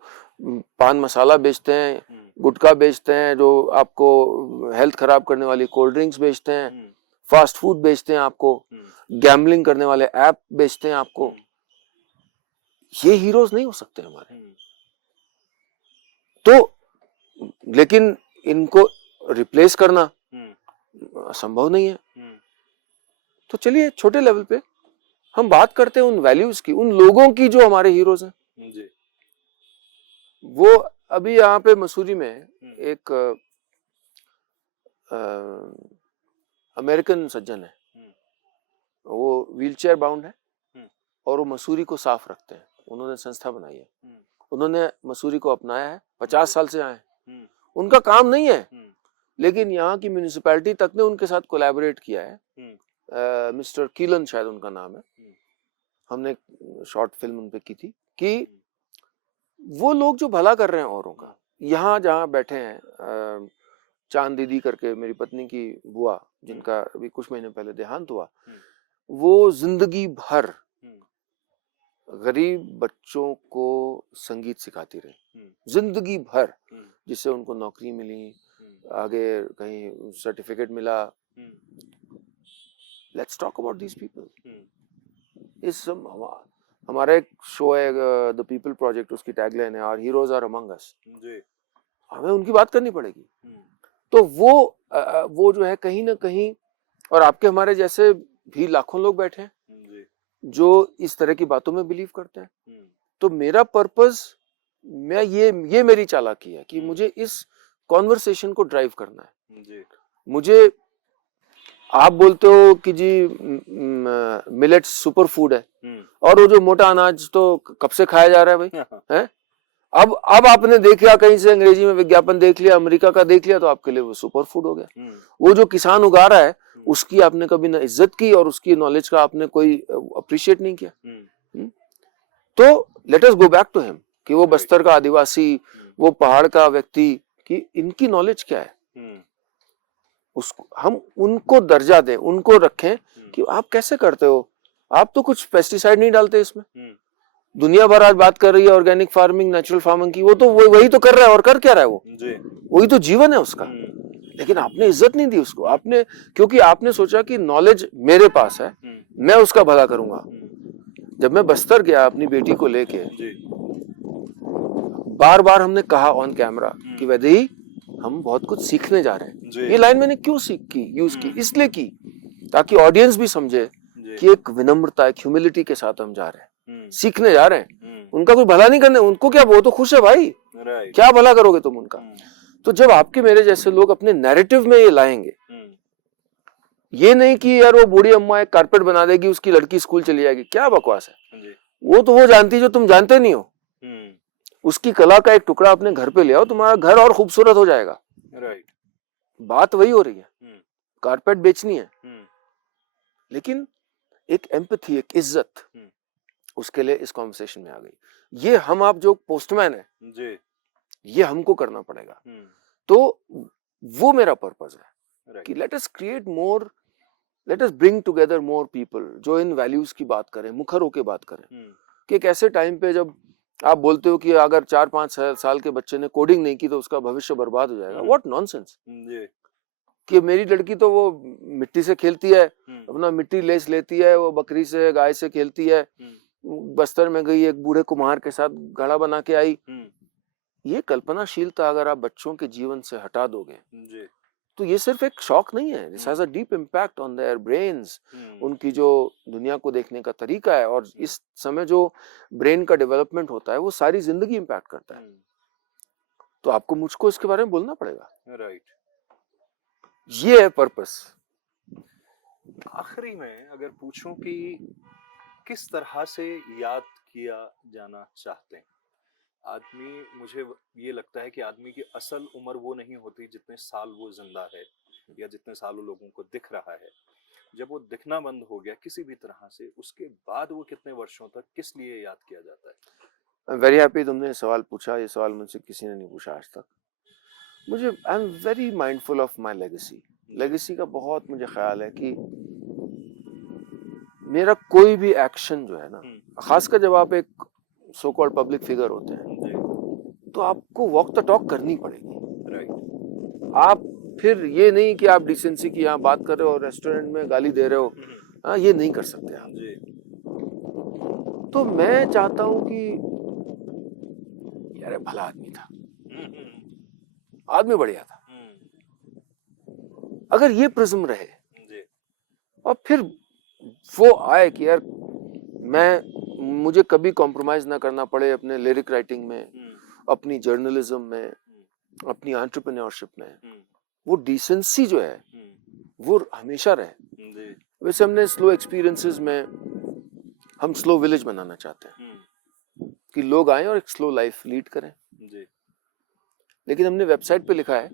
पान मसाला बेचते हैं, गुटखा बेचते हैं, जो आपको हेल्थ खराब करने वाली कोल्ड ड्रिंक्स बेचते हैं, फास्ट फूड बेचते हैं आपको, गैम्बलिंग करने वाले ऐप बेचते हैं आपको। ये हीरोज नहीं हो सकते हमारे। तो लेकिन इनको रिप्लेस करना संभव नहीं है। तो चलिए छोटे लेवल पे हम बात करते हैं उन वैल्यूज की, उन लोगों की जो हमारे हीरोज हैं जी। वो अभी यहाँ पे मसूरी में एक अमेरिकन सज्जन है, वो व्हीलचेयर बाउंड है और वो मसूरी को साफ रखते हैं। उन्होंने संस्था बनाई है, उन्होंने मसूरी को अपनाया है, 50 साल से आए हैं। उनका काम नहीं है, लेकिन यहाँ की म्यूनिसिपैलिटी तक ने उनके साथ कोलैबोरेट किया है। मिस्टर कीलन शायद उनका नाम है। हमने शॉर्ट फिल्म उन पे की थी कि वो लोग जो भला कर रहे हैं औरों का, यहाँ जहाँ बैठे हैं, चांद दीदी करके मेरी पत्नी की बुआ, जिनका अभी कुछ महीने पहले देहांत हुआ, वो जिंदगी भर गरीब बच्चों को संगीत सिखाती रही, जिंदगी भर, जिससे उनको नौकरी मिली, आगे कहीं सर्टिफिकेट मिला। Let's talk about these people. इस हमारा एक शो है द पीपल प्रोजेक्ट, उसकी टैगलाइन है आवर हीरोज आर अमंग अस। हमें उनकी बात करनी पड़ेगी। तो वो जो है कहीं ना कहीं, और आपके हमारे जैसे भी लाखों लोग बैठे हैं जो इस तरह की बातों में बिलीव करते हैं। तो मेरा पर्पस, मैं ये मेरी चालाकी है कि मुझे इस कॉन्वर्सेशन को ड्राइव करना है। मुझे आप बोलते हो कि जी मिलेट्स सुपर फूड है, और वो जो मोटा अनाज तो कब से खाया जा रहा है भाई, हैं? अब आपने देख लिया कहीं से, अंग्रेजी में विज्ञापन देख लिया, अमेरिका का देख लिया, तो आपके लिए वो सुपर फूड हो गया। वो जो किसान उगा रहा है उसकी आपने कभी ना इज्जत की और उसकी नॉलेज का आपने कोई अप्रिशिएट नहीं किया। तो let us go back to him कि वो बस्तर का आदिवासी, वो पहाड़ का व्यक्ति, कि इनकी नॉलेज क्या है, उसको हम उनको दर्जा दें, उनको रखें कि आप कैसे करते हो, आप तो कुछ पेस्टिसाइड नहीं डालते इसमें। दुनिया भर आज बात कर रही है ऑर्गेनिक फार्मिंग, नेचुरल फार्मिंग की, वो तो वही तो कर रहा है, और कर क्या रहा है वो, वही तो जीवन है उसका। लेकिन आपने इज्जत नहीं दी उसको, आपने, क्योंकि आपने सोचा कि नॉलेज मेरे पास है, मैं उसका भला करूंगा। जब मैं बस्तर गया अपनी बेटी को लेके, बार बार हमने कहा ऑन कैमरा कि वैदेही हम बहुत कुछ सीखने जा रहे हैं। ये लाइन मैंने क्यों यूज की, इसलिए की ताकि ऑडियंस भी समझे कि एक विनम्रता, एक ह्यूमिलिटी के साथ हम जा रहे हैं, सीखने जा रहे हैं। उनका कोई भला नहीं करने, उनको क्या, वो तो खुश है भाई, क्या भला करोगे तुम उनका। तो जब आपके मेरे जैसे लोग अपने नैरेटिव में ये लाएंगे, ये नहीं कि यार वो बूढ़ी अम्मा एक कारपेट बना देगी, उसकी लड़की स्कूल चली जाएगी, क्या बकवास है। वो तो वो जानती जो तुम जानते नहीं हो। उसकी कला का एक टुकड़ा अपने घर पे ले आओ, तुम्हारा घर और खूबसूरत हो जाएगा। राइट, बात वही हो रही है, कारपेट बेचनी है, लेकिन एक एम्पैथी, एक इज्जत, उसके लिए इस कॉन्वर्सेशन में आ गई। ये हम आप जो पोस्टमैन है जी, ये हमको करना पड़ेगा। तो वो मेरा पर्पस है कि let us create more, let us bring together more people जो इन वैल्यूज की बात करें, मुखर होके बात करें। कि एक ऐसे टाइम पे जब आप बोलते हो कि अगर 4-5 साल के बच्चे ने कोडिंग नहीं की तो उसका भविष्य बर्बाद हो जाएगा, व्हाट नॉनसेंस। कि मेरी लड़की तो वो मिट्टी से खेलती है, अपना मिट्टी लेस लेती है, वो बकरी से, गाय से खेलती है, बस्तर में गई, एक बूढ़े कुम्हार के साथ घड़ा बना के आई। ये कल्पनाशीलता अगर आप बच्चों के जीवन से हटा दोगे तो ये सिर्फ एक शौक नहीं है, this has a deep impact on their brains, उनकी जो दुनिया को देखने का तरीका है, और इस समय जो ब्रेन का डेवलपमेंट होता है वो सारी जिंदगी इम्पैक्ट करता है। तो आपको मुझको इसके बारे में बोलना पड़ेगा। राइट, ये है पर्पस। आखिरी में अगर पूछूं कि किस तरह से याद किया जाना चाहते हैं आदमी, मुझे ये लगता है कि आदमी की असल उम्र वो नहीं होती जितने साल वो जिंदा है या जितने साल वो लोगों को दिख रहा है। जब वो दिखना बंद हो गया किसी भी तरह से, उसके बाद वो कितने वर्षों तक किस लिए याद किया जाता है। वेरी हैप्पी तुमने ये सवाल पूछा, ये सवाल मुझसे किसी ने नहीं पूछा आज तक। मुझे, I am very mindful of my legacy. Legacy का बहुत मुझे ख्याल है कि मेरा कोई भी एक्शन जो है ना, खासकर जब आप एक सो कॉल्ड पब्लिक फिगर होते हैं, तो आपको वॉक द टॉक करनी पड़ेगी। राइट, आप फिर ये नहीं कि आप डिसेंसी की यहाँ बात कर रहे हो और रेस्टोरेंट में गाली दे रहे हो, हाँ ये नहीं कर सकते आप जी। तो मैं चाहता हूं कि यार भला आदमी था, आदमी बढ़िया था, अगर ये प्रिज्म रहे जी। और फिर वो आए कि यार मुझे कभी कॉम्प्रोमाइज ना करना पड़े अपने लिरिक राइटिंग में, अपनी जर्नलिज्म में, अपनी एंटरप्रेन्योरशिप में, वो डिसेंसी जो है वो हमेशा रहे। वैसे हमने स्लो एक्सपीरियंसेस में हम स्लो विलेज बनाना चाहते हैं कि लोग आए और एक स्लो लाइफ लीड करें जी। लेकिन हमने वेबसाइट पे लिखा है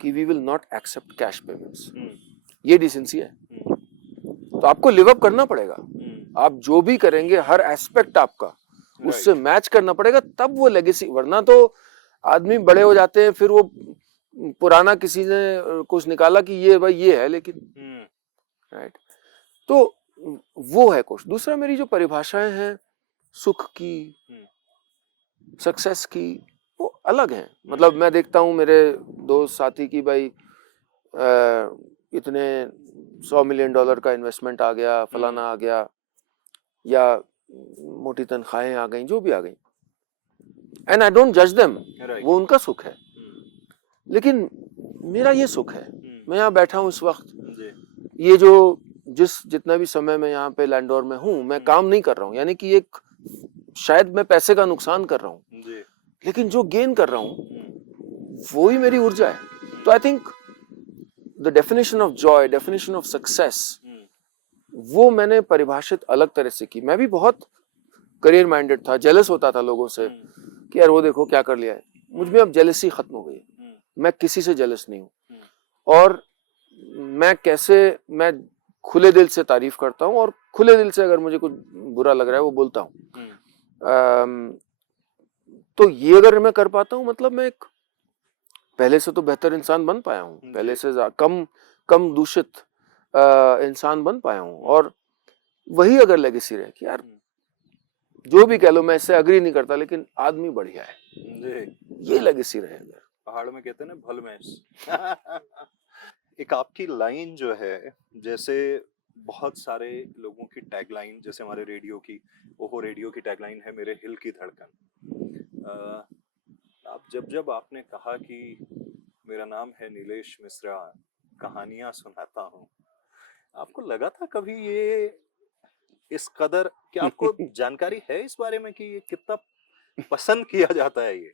कि we will not accept cash payments. ये डिसेंसी है, तो आपको लिव अप करना पड़ेगा। आप जो भी करेंगे हर एस्पेक्ट आपका उससे मैच करना पड़ेगा, तब वो लेगेसी। वरना तो आदमी बड़े हो जाते हैं, फिर वो पुराना किसी ने कुछ निकाला कि ये भाई ये है, लेकिन राइट। तो वो है कुछ। दूसरा, मेरी जो परिभाषाएं हैं सुख की, सक्सेस की, वो अलग हैं। मतलब मैं देखता हूँ मेरे दोस्त साथी की भाई इतने $100 मिलियन का इन्वेस्टमेंट आ गया, फलाना आ गया, या मोटी तनख्वाहें आ गई, जो भी आ गई, एंड आई डोंट जज देम, वो उनका सुख है। लेकिन मेरा ये सुख है, मैं यहाँ बैठा हूँ इस वक्त, ये जो जितना भी समय मैं यहाँ पे लैंडोर में हूँ, मैं काम नहीं कर रहा हूँ, यानी कि एक शायद मैं पैसे का नुकसान कर रहा हूँ, लेकिन जो गेन कर रहा हूँ वो ही मेरी ऊर्जा है। तो I think the definition of Joy, definition of success, वो मैंने परिभाषित अलग तरह से की। मैं भी बहुत करियर माइंडेड था, जेलस होता था लोगों से कि यार वो देखो क्या कर लिया है। मुझ में अब जेलसी खत्म हो गई, मैं किसी से जेलस नहीं हूँ, और मैं खुले दिल से तारीफ करता हूँ, और खुले दिल से अगर मुझे कुछ बुरा लग रहा है वो बोलता हूँ। तो ये अगर मैं कर पाता हूँ मतलब मैं एक पहले से तो बेहतर इंसान बन पाया हूँ, पहले से कम दूषित इंसान बन पाया हूँ। और वही अगर लेगेसी रहे कि यार जो भी कह लो, मैं इससे अग्री नहीं करता, लेकिन आदमी बढ़िया है, ये लेगेसी रहे अगर। पहाड़ में कहते हैं ना भलमैस। एक आपकी लाइन जो है, जैसे बहुत सारे लोगों की टैगलाइन, जैसे हमारे रेडियो की, ओहो रेडियो की टैगलाइन है मेरे हिल की धड़कन। आप जब आपने कहा कि मेरा नाम है नीलेश मिश्रा, कहानियां सुनाता हूँ, आपको लगा था कभी ये इस कदर, कि आपको जानकारी है इस बारे में कि ये कितना पसंद किया जाता है ये?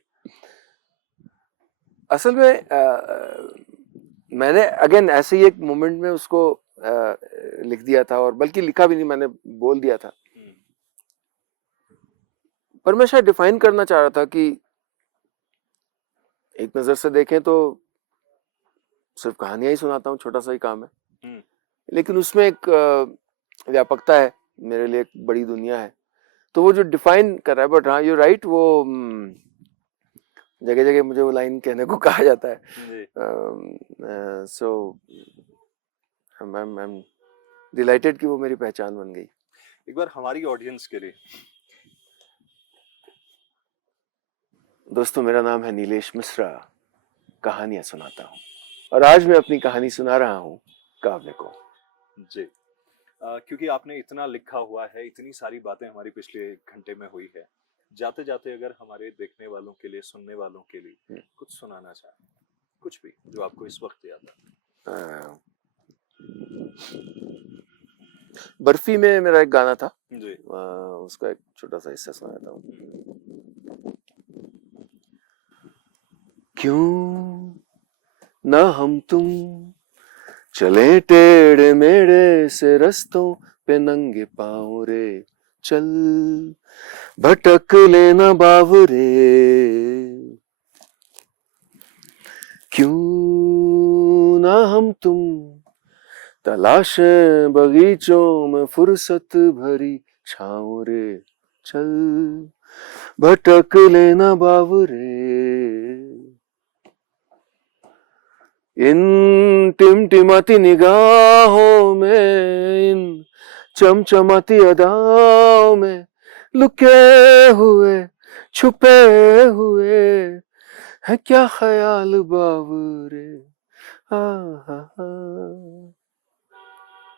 असल में मैंने अगेन ऐसे ही एक मोमेंट में उसको लिख दिया था, और बल्कि लिखा भी नहीं, मैंने बोल दिया था। पर मैं शायद डिफाइन करना चाह रहा था कि एक नजर से देखें तो सिर्फ कहानियां ही सुनाता हूँ, छोटा सा ही काम है, लेकिन उसमें एक व्यापकता है, मेरे लिए एक बड़ी दुनिया है। तो वो जो डिफाइन कर रहा है, बट हाँ यू राइट, वो जगह जगह मुझे वो लाइन कहने को कहा जाता है। सो आई एम डिलाइटेड कि वो मेरी पहचान बन गई। एक बार हमारी ऑडियंस के लिए। दोस्तों, मेरा नाम है नीलेश मिश्रा, कहानियां सुनाता हूँ, और आज मैं अपनी कहानी सुना रहा हूँ काव्य को। जी, क्योंकि आपने इतना लिखा हुआ है, इतनी सारी बातें हमारी पिछले घंटे में हुई है, जाते जाते अगर हमारे देखने वालों के लिए, सुनने वालों के लिए कुछ सुनाना चाहें, कुछ भी जो आपको इस वक्त याद आता। बर्फी में मेरा एक गाना था जी, उसका एक छोटा सा हिस्सा सुनाता हूँ। क्यों ना हम तुम चले टेढ़े मेढ़े से रस्तों पे नंगे पाँव रे, चल भटक लेना बावरे। क्यों ना हम तुम तलाशे बगीचों में फुर्सत भरी छाँव रे, चल भटक लेना बावरे। इन टिमटिमाती निगाहों में, इन चमचमाती अदाओं में लुके हुए छुपे हुए है क्या ख्याल बावरे।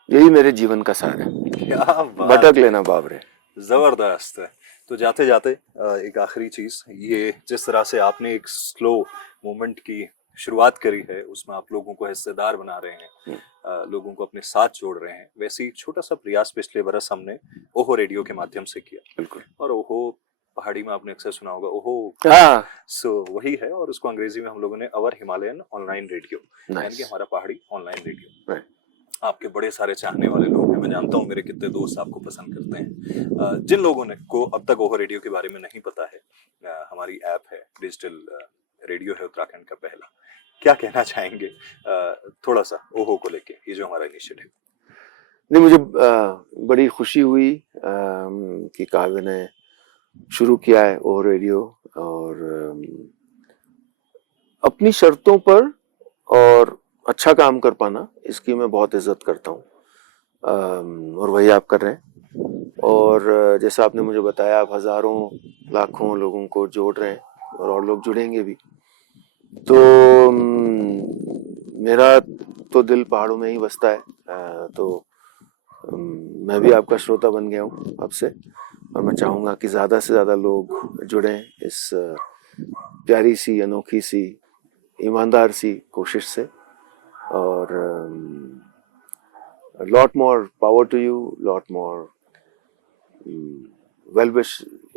यही मेरे जीवन का सार है, क्या बात, भटक लेना बावरे। जबरदस्त है। तो जाते जाते एक आखिरी चीज, ये जिस तरह से आपने एक स्लो मोमेंट की शुरुआत करी है, उसमें आप लोगों को हिस्सेदार बना रहे हैं, लोगों को अपने साथ जोड़ रहे हैं, वैसे ही छोटा सा प्रयास पिछले बरस हमने ओहो रेडियो के माध्यम से किया। बिल्कुल। और ओहो पहाड़ी में आपने अक्सर सुना होगा, ओहो, सो वही है, और उसको अंग्रेजी में हम लोगों ने अवर हिमालयन ऑनलाइन रेडियो, यानी कि हमारा पहाड़ी ऑनलाइन रेडियो। आपके बड़े सारे चाहने वाले लोग हैं, मैं जानता हूँ, मेरे कितने दोस्त आपको पसंद करते हैं। जिन लोगों ने को अब तक ओहो रेडियो के बारे में नहीं पता है, हमारी ऐप है, डिजिटल रेडियो है उत्तराखंड का पहला, क्या कहना चाहेंगे थोड़ा सा ओहो को लेके, ये जो हमारा इनिशिएटिव? नहीं, मुझे बड़ी खुशी हुई कि काव्य ने शुरू किया है ओहो रेडियो, और अपनी शर्तों पर और अच्छा काम कर पाना, इसकी मैं बहुत इज्जत करता हूँ, और वही आप कर रहे हैं। और जैसा आपने मुझे बताया, आप हजारों लाखों लोगों को जोड़ रहे हैं, और लोग जुड़ेंगे भी। तो मेरा तो दिल पहाड़ों में ही बसता है, तो मैं भी आपका श्रोता बन गया हूँ अब से, और मैं चाहूँगा कि ज़्यादा से ज़्यादा लोग जुड़ें इस प्यारी सी, अनोखी सी, ईमानदार सी कोशिश से। और lot more power to you, lot more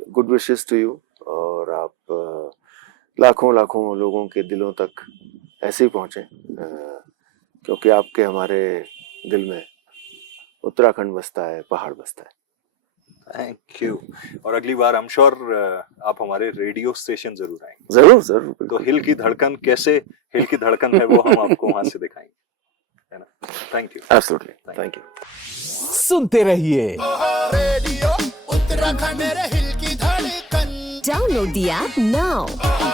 good wishes to you, और आप लाखों लाखों लोगों के दिलों तक ऐसे ही पहुँचे, क्योंकि आपके हमारे दिल में उत्तराखंड बसता है, पहाड़ बसता है। Thank you. और अगली बार आई एम श्योर आप हमारे रेडियो स्टेशन जरूर आएंगे। जरूर जरूर। तो हिल की धड़कन, कैसे हिल की धड़कन है वो हम आपको वहां से दिखाएंगे, है ना? Thank you. Absolutely, thank you. सुनते रहिए रेडियो उत्तराखंड, मेरे हिल की धड़कन। Download the app now.